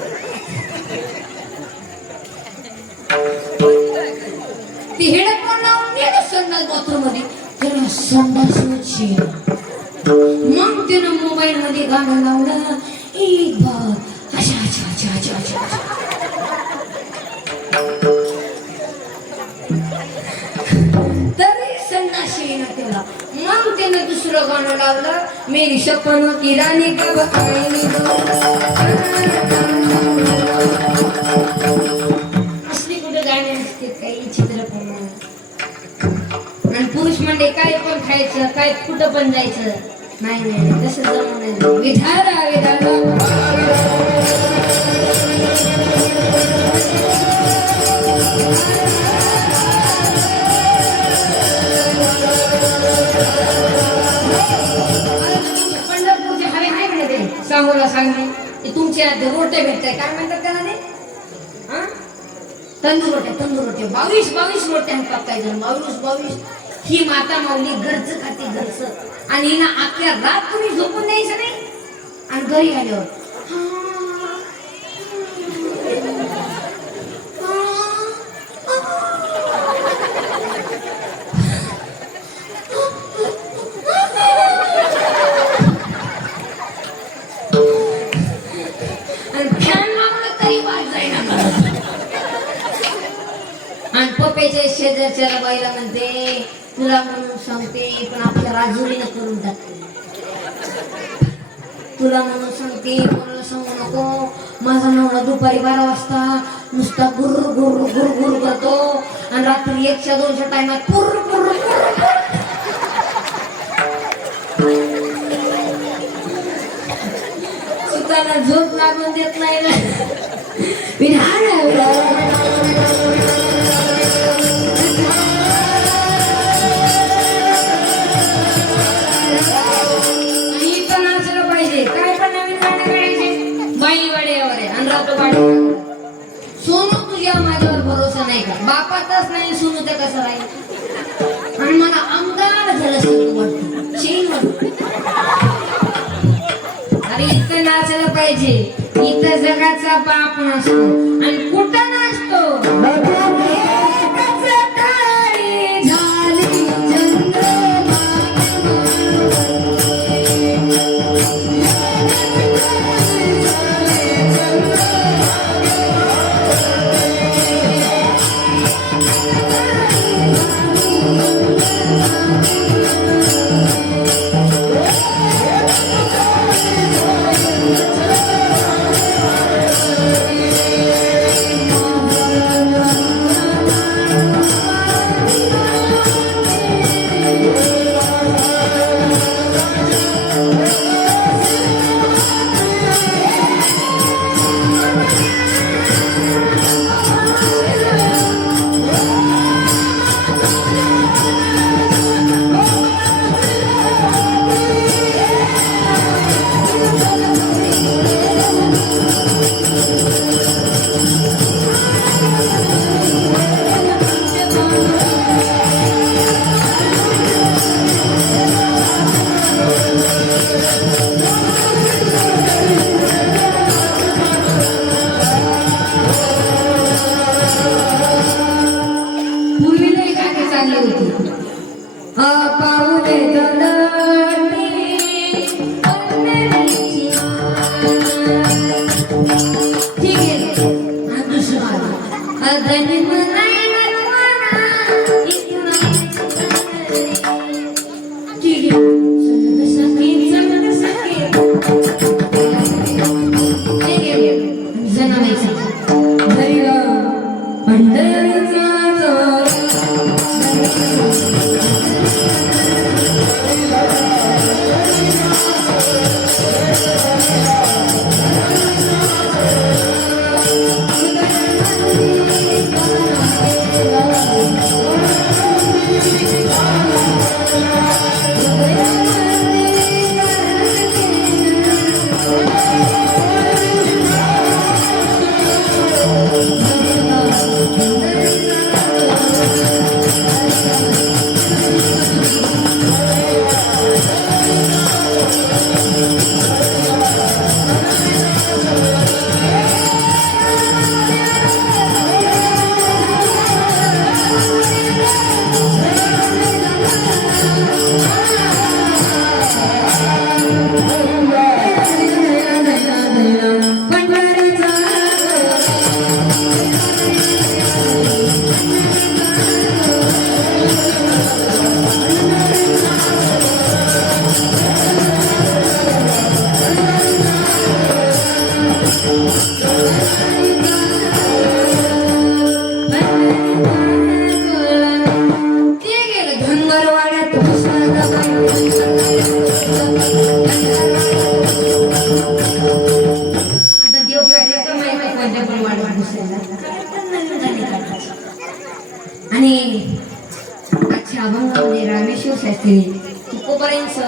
ती हेडफोन लावून गेलं संडास बाथरूम मध्ये, त्याला संडास होची, मग त्यानं मोबाईल मध्ये गाणं लावलं, एक बार अच्छा अच्छा अच्छा अच्छा अच्छा, तरी संडास येईना त्याला, मग त्यानं दुसरं गाणं लावलं, मेरी सपनों की रानी कब आएगी, असली कुठे गाणी असते काही चित्रपट, आणि पुरुष म्हणजे काय पण खायचं, काय कुठं पण जायचं, नाही नाही तसं जमू नाही, विधारा विधारा पंढरपूरचे हवे आहे म्हणे ते सांगोला सांगणे, ते तुमच्या रोटे भेटताय काय म्हणतात त्याला ते, तंदूर रोटे 22 रोटे आहेत काय जण 22 ही माता माऊली घरचं खाते घरचं, आणि हिला अख्ख्या रात तुम्ही झोपून द्यायचं नाही, आणि घरी आल्यावर आणि पप्प्याच्या शेजारच्या बाईला म्हणते तुला म्हणून सांगते, पण आपल्या राजुरीने करून टाकते, तुला म्हणून सांगते कोणाला सांगू नको, माझा नवरा दुपारी 12 वाजता नुसता गुर गुर गुर गुर करतो, आणि रात्री 1च्या 2च्या टायमात पुर पुर सुताना झोप लागून देत नाही ना, सोनू तुझ्या माझ्यावर भरोसा नाही का, बापाचाच नाही सोनू त्या कसं राहील, आणि मला आमदार झालं सोनू वाटतं, चेन वाटतं, अरे इतकं नाचायला पाहिजे, इथं जगाचा बाप नसतो आणि कुठं नसतो,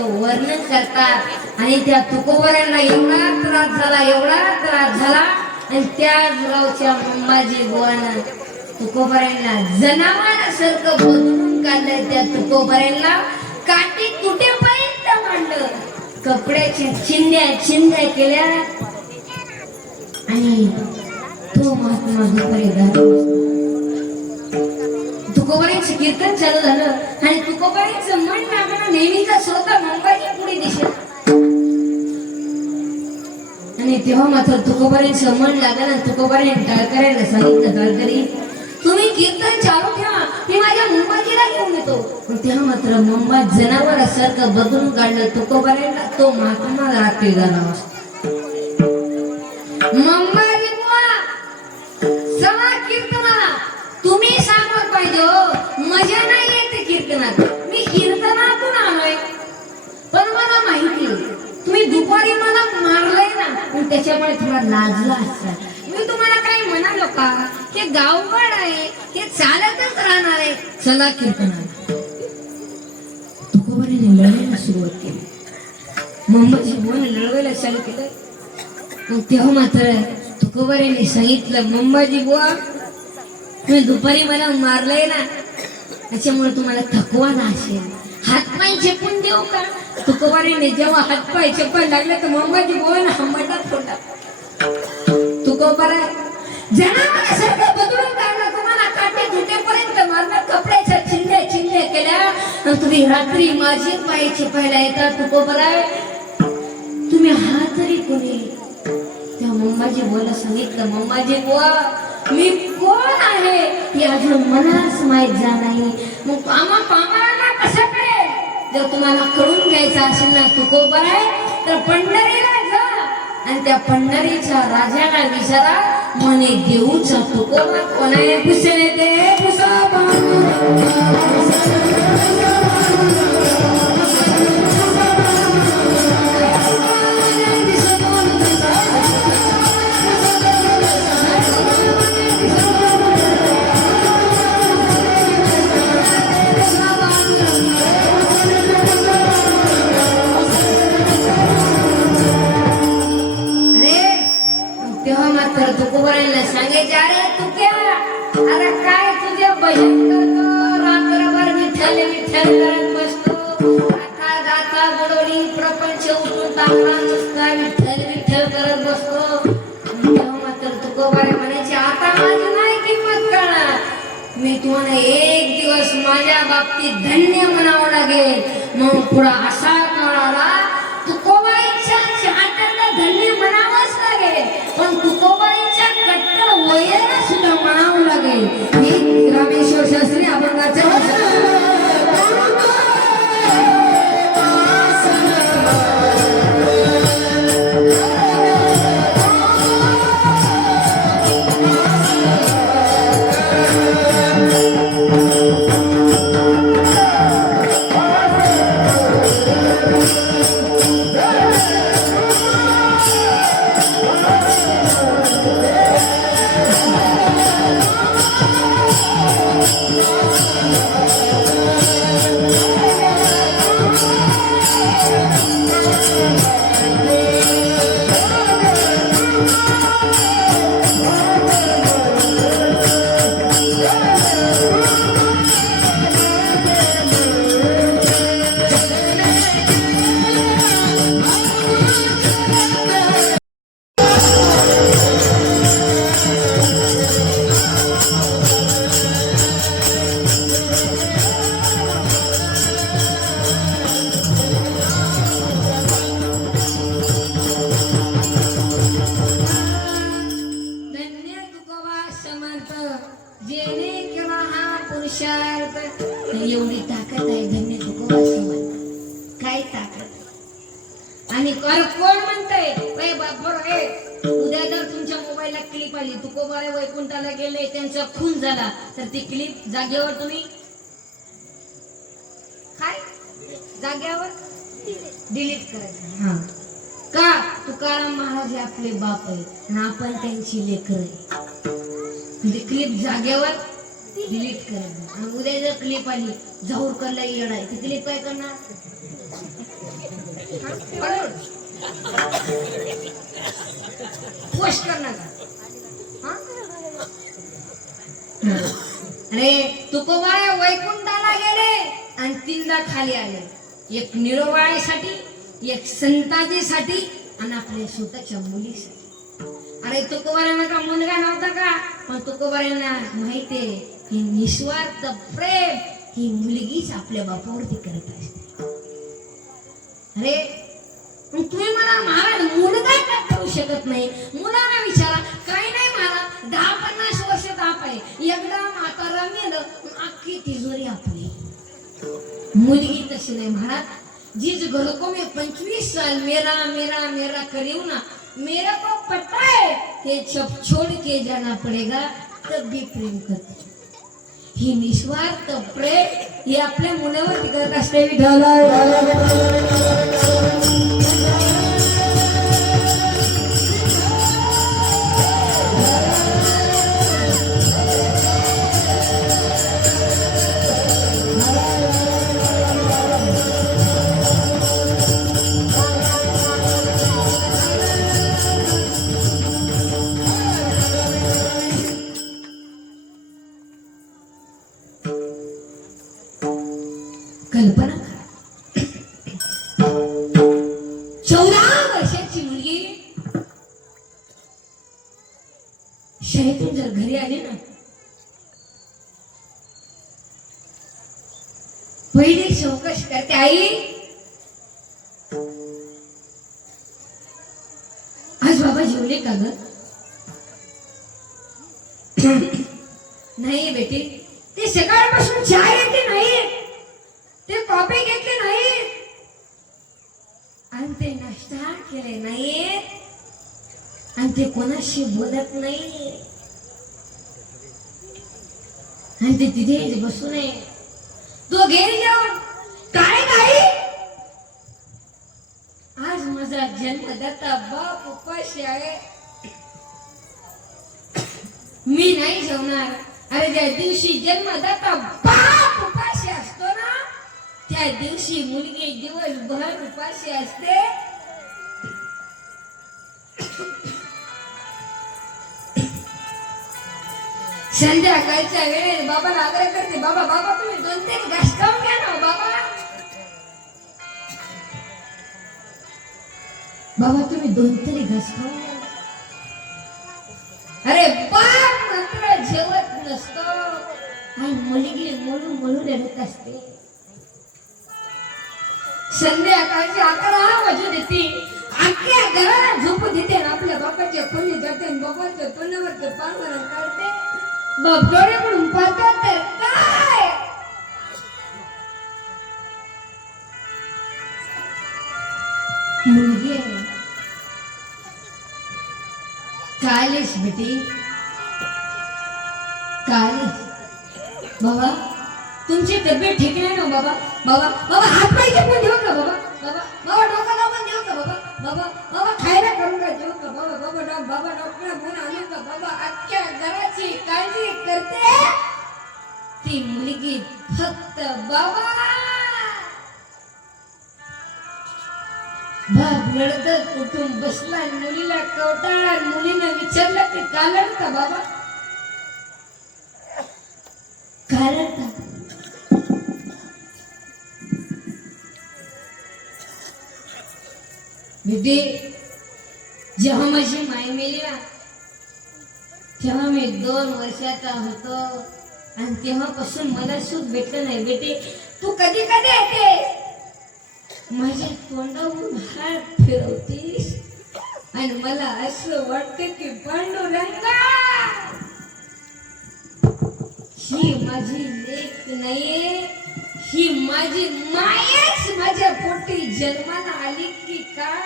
वर्णन करतात आणि त्या तुकोबऱ्यांना एवढा त्रास झाला आणि त्या गावच्या मंबाजी बुवानं तुकोबऱ्यांना जनावरासारखं बदलून काढलं. त्या तुकोबऱ्यांना काठी कुठेपर्यंत मांडलं, कपड्याच्या चिंध्या केल्या आणि तो महात्मा तुकोबऱ्यांचं कीर्तन चालू झालं आणि तुकोबऱ्यांचं मन लागणं नेहमीचा स्वतः मुंबईच्या पुढे दिसत. आणि तेव्हा मात्र तुकोबऱ्यांचं मन लागलं. तुकोबऱ्यांनी टाळकऱ्यांना सांगितलं, टाळकरी तुम्ही कीर्तन चालू ठेवा, मी माझ्या मुंबाजीला घेऊन येतो. तेव्हा मात्र मुंबा जनावरासारखं बदलून काढलं. तुकोबऱ्यांना तो महात्मा रात्री झाला. मुंबाजी बुवा सवा कीर्तनाला तुम्ही सांगत पाहिजे हो, मजा नाही येते कीर्तनात. मी कीर्तनातून आलोय पण मला माहिती तुम्ही दुपारी मला मारलंय ना, पण त्याच्यामुळे थोडा लाजला असता. मी तुम्हाला काही म्हणालो का? हे गावगड आहे, हे चालतच राहणार आहे, चला कीर्तनाला. तुकोबऱ्याने लढायला सुरुवात केली. मुंबाजी बुवाने लढवायला चालू केलं. मग तेव्हा मात्र तुकोबऱ्याने सांगितलं, मुंबाजी बुवा तुम्ही दुपारी मला मारलंय ना, त्याच्यामुळे तुम्हाला थकवा असेल, हातपाय चेपून देऊ का? तुकोबऱ्याने जेव्हा हातपाय चेपायला लागले तर मुंबाजी बुवाने हमटात फोडला. तुकोबरा जनावरासारखं बदलून काढलं, तुम्हाला काटे झुटेपर्यंत मारलं, कपड्याच्या चिंध्या केल्या आणि तुम्ही रात्री माझे पाय चेपायला येतात. तुकोबरा तुम्ही हा तरी कोणी? त्या मुंबाजी बुवाला सांगितलं, मुंबाजी बुवा मी कोण आहे हे अजून मलाच माहित झालं नाही. मग पामाला कसं कळेल? जर तुम्हाला कळून घ्यायचं असेल ना तुकोबरा तर पंढरीला जा आणि त्या पंढरीच्या राजाला विचारा, म्हणे देऊचा तुकोबा कोण आहे? पुसले ते पुसा तुकोबऱ्यांना सांगायचे, अरे तुक्या अरे काय तुझे भजन करतो, रात्रभर विठ्ठल करत बसतो, आता जाता बुडवली प्रपंच उठून टाकला नुसता विठ्ठल करत बसतो. तेव्हा मात्र तुकोबऱ्या म्हणायचे, आता माझी नाही किंमत कळणार, मी तुम्हाला एक दिवस माझ्या बाबतीत धन्य म्हणावं लागेल. मग पुढा असा कळाला तुकोबाईच्या चाहत्यांना धन्य म्हणावंच लागेल, पण तुकोबाईच्या कट्टर वयाला सुद्धा म्हणावं लागेल. ही रामेश्वर शास्त्री अभंगाच्या एवढी ताकद आहे धन्य तुकोबा समर्थ. काय ताकद? आणि कोण म्हणतंय उद्या जर तुमच्या मोबाईलला क्लिप आली, तुकोबा वैकुंठाला गेले, त्यांचा खून झाला, तर ती क्लिप जागेवर तुम्ही काय जागेवर डिलीट करायचं. हा का? तुकाराम महाराज आपले बाप आहे आणि आपण त्यांची लेकर आहे. म्हणजे क्लिप जागेवर डिलीट करायचं. आणि उद्या जर क्लिप आली जाऊर करला येणार, ती क्लिप काय करणार? पोस्ट कर नका हा? अरे तुकोबाय वैकुंठाला गेले आणि 3दा खाली आले. एक निरोवाळ्यासाठी, एक संताजीसाठी आणि आपल्या स्वतःच्या मुलीसाठी. अरे तुकोबारांना का मुलगा नव्हता का, पण तुकोबारांना माहितीये की निस्वार्थ प्रेम ही मुलगीच आपल्या बापावरती करत असते. अरे पण तुम्ही मला महाराज मुलगा का करू शकत नाही? मुलांना विचारा. काही नाही महाराज, 10-50 वर्ष ताप आहे, एकदा म्हातारा मेलं अख्खी तिजोरी आपली. मुलगी तशी नाही महाराज. जिस घर को मैं 25 साल मेरा मेरा मेरा करीऊ ना, मेरे को पता है कि जब छोड़ के जाना पड़ेगा तब भी प्रेम करते. ही निस्वार्थ प्रेम हे आपल्या मुलावरती करत असते. कल्पना करा, 14 वर्षाची मुलगी शाळेतून जर घरी आली ना, पहिली चौकशी करते, आई आज बाबा जेवले का ग? नाही बेटी, ते सकाळपासून चहा येते नाही, ते कॉफी घेतली नाही आणि ते नाश्ता केले नाही आणि ते कोणाशी बोलत नाही आणि ते तिथे बसू नये. तो घरी जाऊन काय नाही, आज माझा जन्मदाता बाप उपाशी आहे, मी नाही जेवणार. अरे ज्या दिवशी जन्मदाता बाप उपाशी असतो ना, त्या दिवशी मुलगी दिवसभर उपाशी असते. संध्याकाळच्या वेळेस बाबाला आग्रह करते, बाबा बाबा तुम्ही 2-3 घास खाऊन घ्या ना बाबा, बाबा तुम्ही 2 घास खाऊन घ्या. अरे बाप मात्र जेवत नसतो आणि मुलगी म्हणून म्हणून रडत असते. संध्याकाळची 11 वाजू देते, अख्ख्या घराला झोपू देते आणि आपल्या बापाच्या खोली जाते आणि बाबाच्या तोंडावरचे पांघरण काढते. बाप डोळे म्हणून पाहतात तर काय मुलगी आहे. कालीस बेटी कालीस. बाबा तुमची तब्येत ठीक नाही ना बाबा? बाबा बाबा हात पाय पण देऊ का बाबा? बाबा बाबा डोका लावून देऊ का बाबा? बाबा बाबा खायला करून का देऊ का बाबा? बाबा बाबा डॉक्टर म्हणून आणू का बाबा? अख्ख्या घराची काळजी करते ती मुलगी फक्त बाबा. बाप रडत उठून बसला, मुलीला कवटाळला, मुलीनं विचारलं ते कारण का बाबा? कारण का? बेटी जेव्हा माझी माय मेली ना, तेव्हा मी 2 वर्षाचा होतो आणि तेव्हापासून मला सुख भेटलं नाही. बेटी तू कधी कधी येते माझ्या तोंडावरून हात फिरवतीस आणि मला असं वाटतं की पांडुरंगा ही माझी लेक नाहीये, ही माझी मायच माझ्या पोटी जन्माला आली की काय?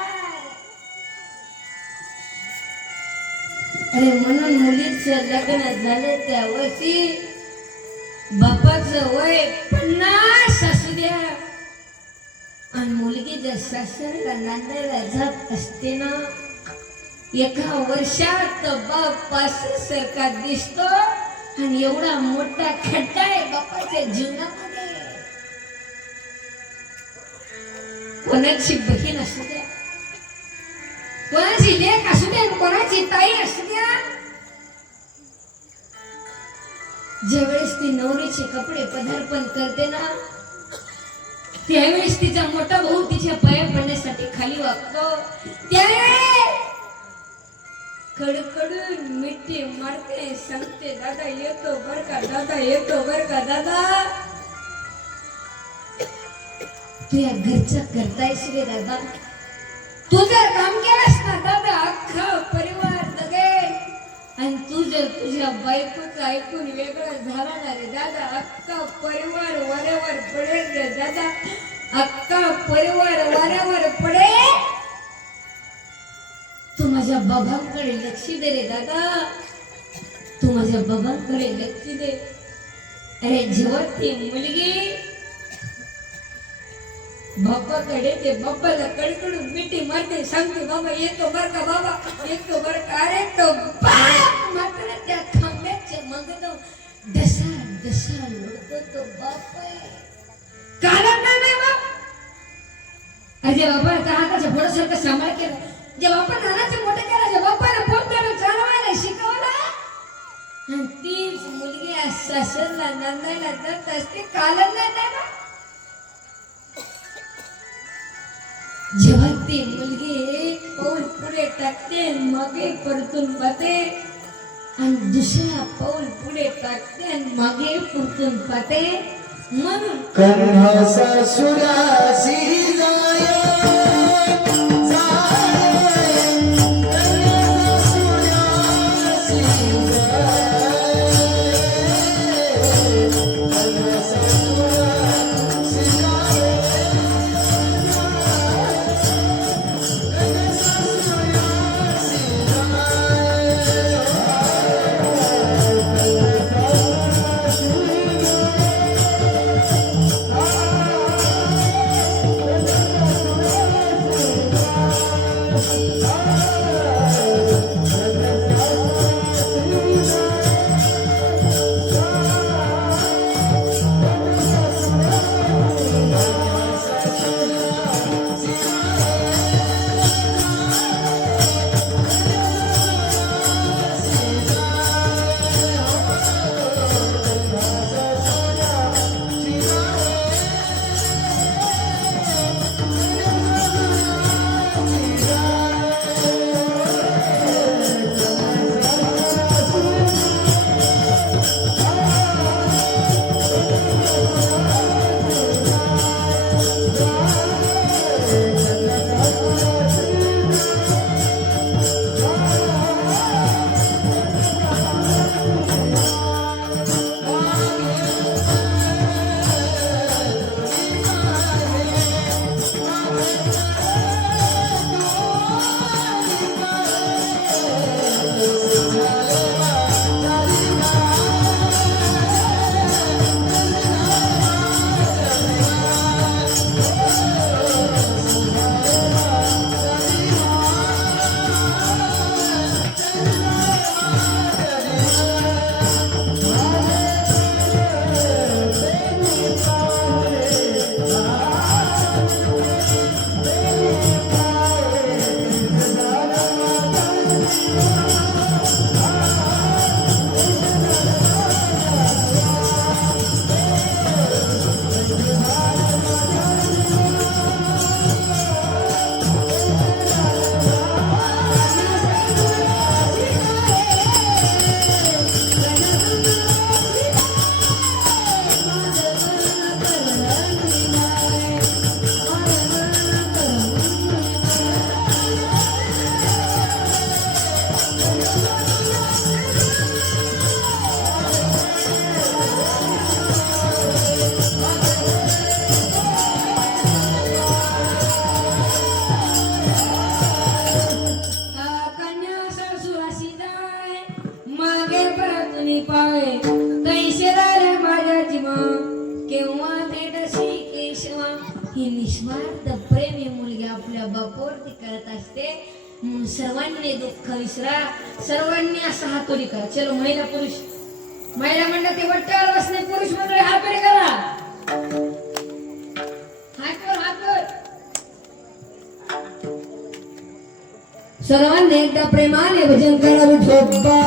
अरे म्हणून मुलीचं लग्न झालं त्या वर्षी बापाचं वय 50 असू द्या आणि मुलगी जर सासरला नांदायला जात असते ना, एका वर्षात बाप 65 सारखा दिसतो आणि एवढा मोठा खड्डा आहे बापाच्या जीवनामध्ये. कोणाची बहीण असू द्या, कोणाची लेक असू दे कोणाची ताई असू द्या, ज्यावेळेस ती नवरीचे कपडे पदार्पण करते ना त्यावेळेस तिचा मोठा भाऊ तिच्या पाया पडण्यासाठी खाली वागतो, त्यावेळेस कडकडून मिठी मारते, सांगते दादा येतो बर का, दादा येतो बर का दादा. तू या घरचा करतायस रे दादा, तू जर काम केलंस ना दादा अख्खा परिवार जगेल, आणि तू जर तुझ्या बायकोचं ऐकून वेगळं झाला ना रे दादा अख्खा परिवार वाऱ्यावर पडेल रे दादा, अख्खा परिवार वाऱ्यावर पडेल. तू माझ्या बाबांकडे लक्ष दे रे दादा, तू माझ्या बाबांकडे लक्ष दे. अरे जेव्हा ती मुलगी बाप्पाकडे ते बाप्पाला कडकडून मिठी मारते, सांगते बाबा येतो बर का, बाबा येतो बर का. अरे तो बाप मात्र त्या खांब्याचे मंगत डसा डसा लोटतो तो बाप आहे. कारण नाही बाप. अरे बाबा त्या हाताच्या पोटासारखं सांभाळ केला, जे बाप्पा नानाचे मोठे केला, जे बाप्पाला पोट धरून चालवायला शिकवला, आणि तीच मुलगी सासरला नांदायला जात असते. कारण नाही ना जेव्हा ती मुलगी पाऊल पुढे टाकते मागे परतून पाहते, आणि दुसरा पाऊल पुढे टाकते आणि मागे परतून पाहते, म्हणून कन्हा सासुरासी जाय ही निस्वार्थ प्रेमी मुलगी आपल्या बापावरती करत असते. सर्वांनी दुःख विसरा, सर्वांनी असा हातोडी करा. चलो महिला पुरुष, महिला म्हणलं ते वट्ट्यावर बसणे, पुरुष मंडळी हातोडी करा. हातवर हातवर सर्वांनी एकदा प्रेमाने भजन करा विठोबा.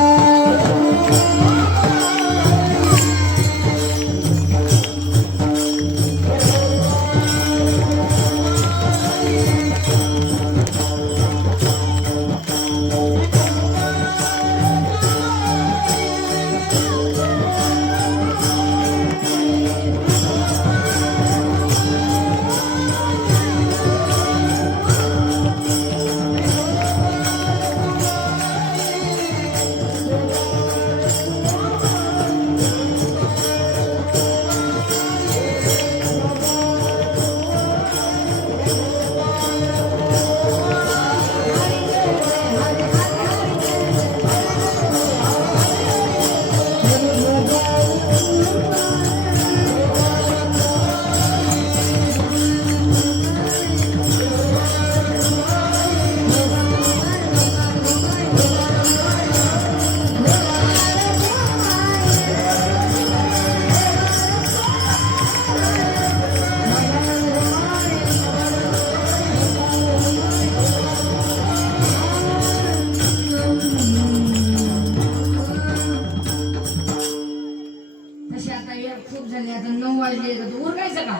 तशी आता वेळ खूप झाली, आता 9 वाजले. तर तू उरकायचं का?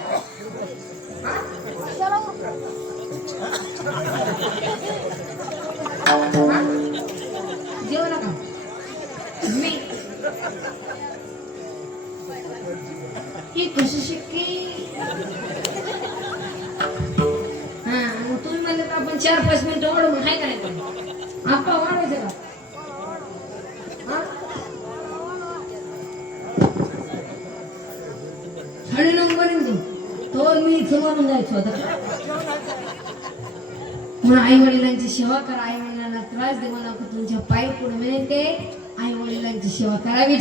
हा? हा? जेवला का? मी ही कशी शिकली? हा, मग तुम्ही म्हणले तर आपण 4-5 मिनिटं वाढवून आहे का नाही? पण आपा वाढवायचं का? हा? 9:30 पर्यंत तो मी इथं म्हणून जायचो होता. म्हणून आई वडिलांची सेवा करा, आई वडिलांना त्रास देऊ नका, तुमच्या पाय पुढे मिळते. आई वडिलांची सेवा करावी.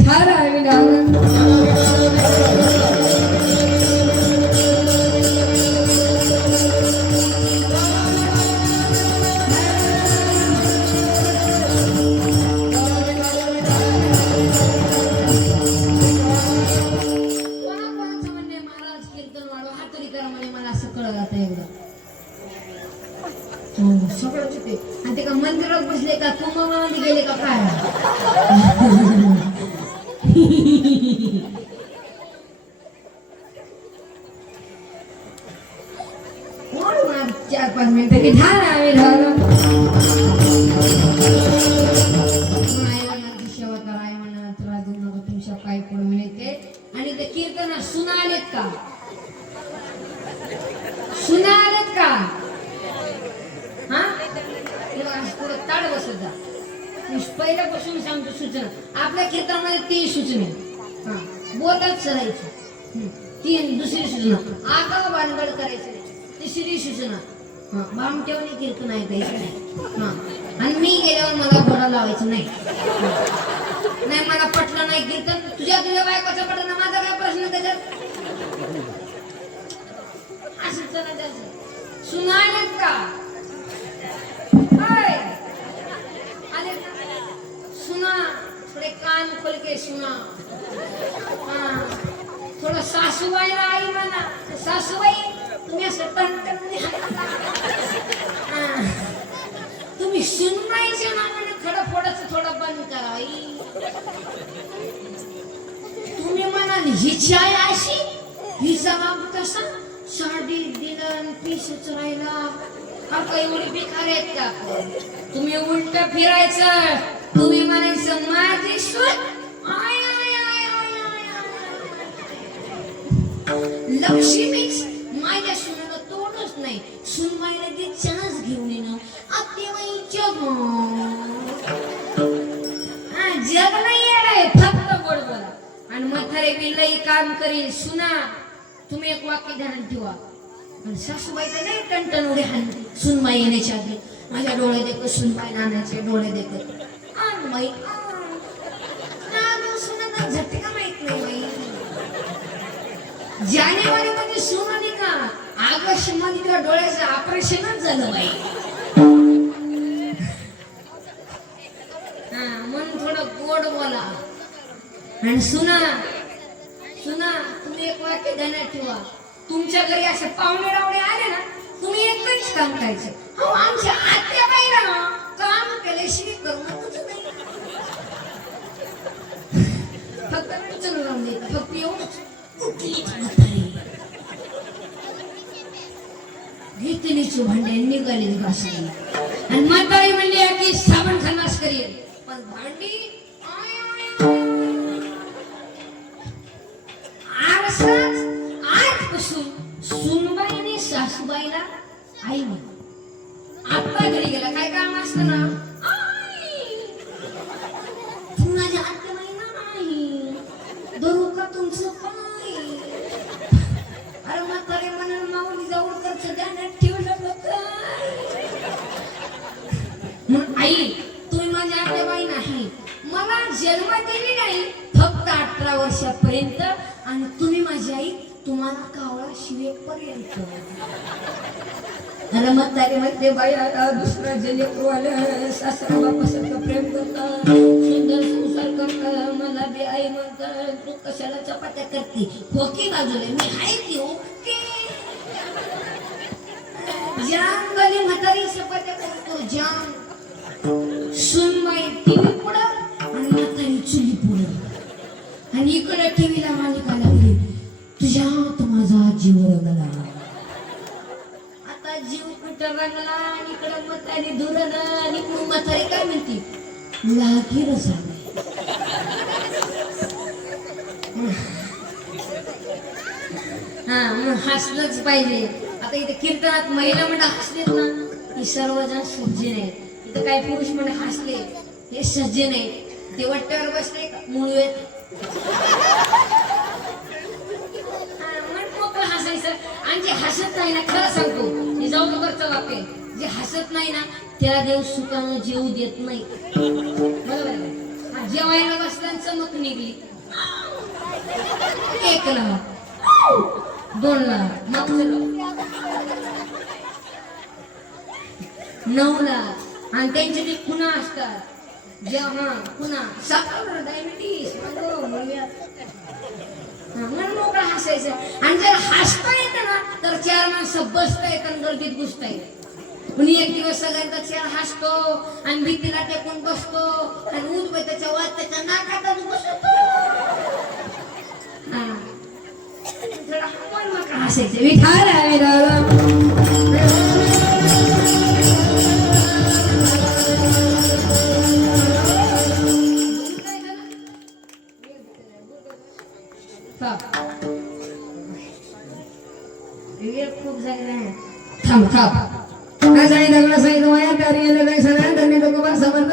कोणाकोणाचं म्हणणे महाराज कीर्तन वाढवा, हातोरी करा म्हणे, मला असं कळलं आता एकदा. सगळंच ते. आणि ते का मंदिरात बसले का कुंभमेळ्यामध्ये गेले का काय? वाढवा 4-5 मिनिटं की आम्ही झालं. आई-वडिलांची सेवा करा, आई-वडिलांना त्रास देऊ नका, तुमच्या पाय पडून मिळते. आणि ते कीर्तनात सुना आलेत का? सुना आलेत का? हा, पुढे ताड बसत जा. पहिल्यापासून सांगतो सूचना. आपल्या कीर्तनामध्ये 3 सूचना. हा, बोटात चढायचं. 3. दुसरी सूचना, आगाव भानगड करायचं नाही. तिसरी सूचना, हा, बामट्यावणी कीर्तन ऐकायचं नाही. हा, आणि मी गेल्यावर मला घोडा लावायचं नाही. नाही, मला पटलं नाही कीर्तन, तुझ्या बायकोचं पटलं ना, माझा काय प्रश्न त्याच्यात? असं चला. सुना आलेत का? आले सुना, थोडे कान खोल के सुना. हा, थोडं सासूबाईला आई म्हणा. सासूबाई, तुम्ही असं टणटण तुम्ही सुनबाईच्या नावाने खडं फोडायचं थोडं बंद करा. तुम्ही म्हणाल हिची आई अशी, हिचा बाप तसा, साडी दिलं पिसच राहिला. का एवढी बेकार आहेत का? तुम्ही उलट फिरायचं. तुम्ही म्हणायचं माझी सून लक्ष्मीच माझ्या सुनाला तोडच नाही. सुनबाईला ते चान्स घेऊन येणं आत्तेबाईच्या जग नाही येणार, फक्त गोड बोला. आणि म्हातारे बिल्लाही काम करील. सुना, तुम्ही एक वाक्य ध्यानात ठेवा. सासूबाई तर नाही टणटण उडे हाण. सुनबाई येण्याच्या आधी माझ्या डोळे देखत सुनबाई नाण्याचे डोळे देखत बाई सुना झटके का माहित नाही बाई. जानेवारी मध्ये सून आली का ऑगस्ट मध्ये त्या डोळ्याचं ऑपरेशनच झालं बाई. हा, म्हणून थोडं गोड बोला. आणि सुना, तुम्ही एक वाक्य ध्यानात ठेवा. तुमच्या घरी असे पाहुणे रावणे आले ना, तुम्ही एकच काम करायचं. हो, आमच्या आत्याबाईला ना काम केल्याशिवाय करमतच नाही. फक्त चल राहून दे, फक्त एवढंच उठली म्हातारी घेतली भांडे निघाली घासली आणि म्हातारी म्हणली की साबण खनास करेल पण भांडी आरसाच आजपासून सुनबाई आणि सासूबाईला आई म्हणतो. आता घरी गेला काय काम असतं ना आई तू माझ्या आत्याबाई नाही धरू का तुमचं पाय. अरे म्हातारे म्हणून माऊली जवळ करत ध्यानात ठेवलं काय मग आई तुम्ही माझी आत्याबाई नाही मला जन्म दिली नाही फक्त 18 वर्षापर्यंत आणि तुम्ही माझी आई तुम्हाला कावळा शिवेपर्यंत. अरे म्हातारे म्हणते बाई आता दुसरा जलेकरू आलं सासरा बापासारखं प्रेम करतात सुंदर संसार करतात मला बी आई म्हणतात तू कशाला चपात्या करते होकी बाजूला मी आहे की ओके जाम गली म्हातारी चपात्या करतो जाम सुनबाई टीव्ही पुढं आणि म्हातारी चुली पुढं आणि इकडे टीव्हीला मालिका लागली तुझ्यात माझा जीव रंगला. आता जीव कुठं रंगला आणि इकडे म्हातारी दुरला आणि मग म्हातारी काय म्हणते लागी रसाने. हा मग हसलंच पाहिजे. आता इथे कीर्तनात महिला मंडळ हसलेत ना ही सर्वजण सज्जन आहेत. इथं काही पुरुष मंडळ हसले हे सज्जन आहेत. ते वाट्यावर बसले मुळवेत मोकळं हसायचं आणि जे हसत नाही ना खरं सांगतो हे जाऊ नकरचं वाक्य जे हसत नाही ना त्याला देव सुखानं जेवू देत नाही. बरोबर आहे. जेवायला बसल्यानं चमक निघली 1 ला 2 ला मागचं 9 ला आणि त्यांचे ते खुणा असतात जेव्हा खुणा साखर डायबिटीस म्हणून मोकळा हसायचं. आणि जर हसता येतं ना तर 4 माणसं बसता येतं आणि गर्दीत घुसता येतं. कुणी एक दिवस सगळ्यांचा चेहरा हसतो आणि भीतीला टेकून बसतो आणि उजवे त्याच्या वाद त्याच्या नाकातच बसतो. जरा आपण मोकळा हसायचं विठाल आहे खूप झाले थांब थांब काय सांगितलं सांगितलं माझ्या प्यारी सगळ्या त्यांनी लोक समर्थ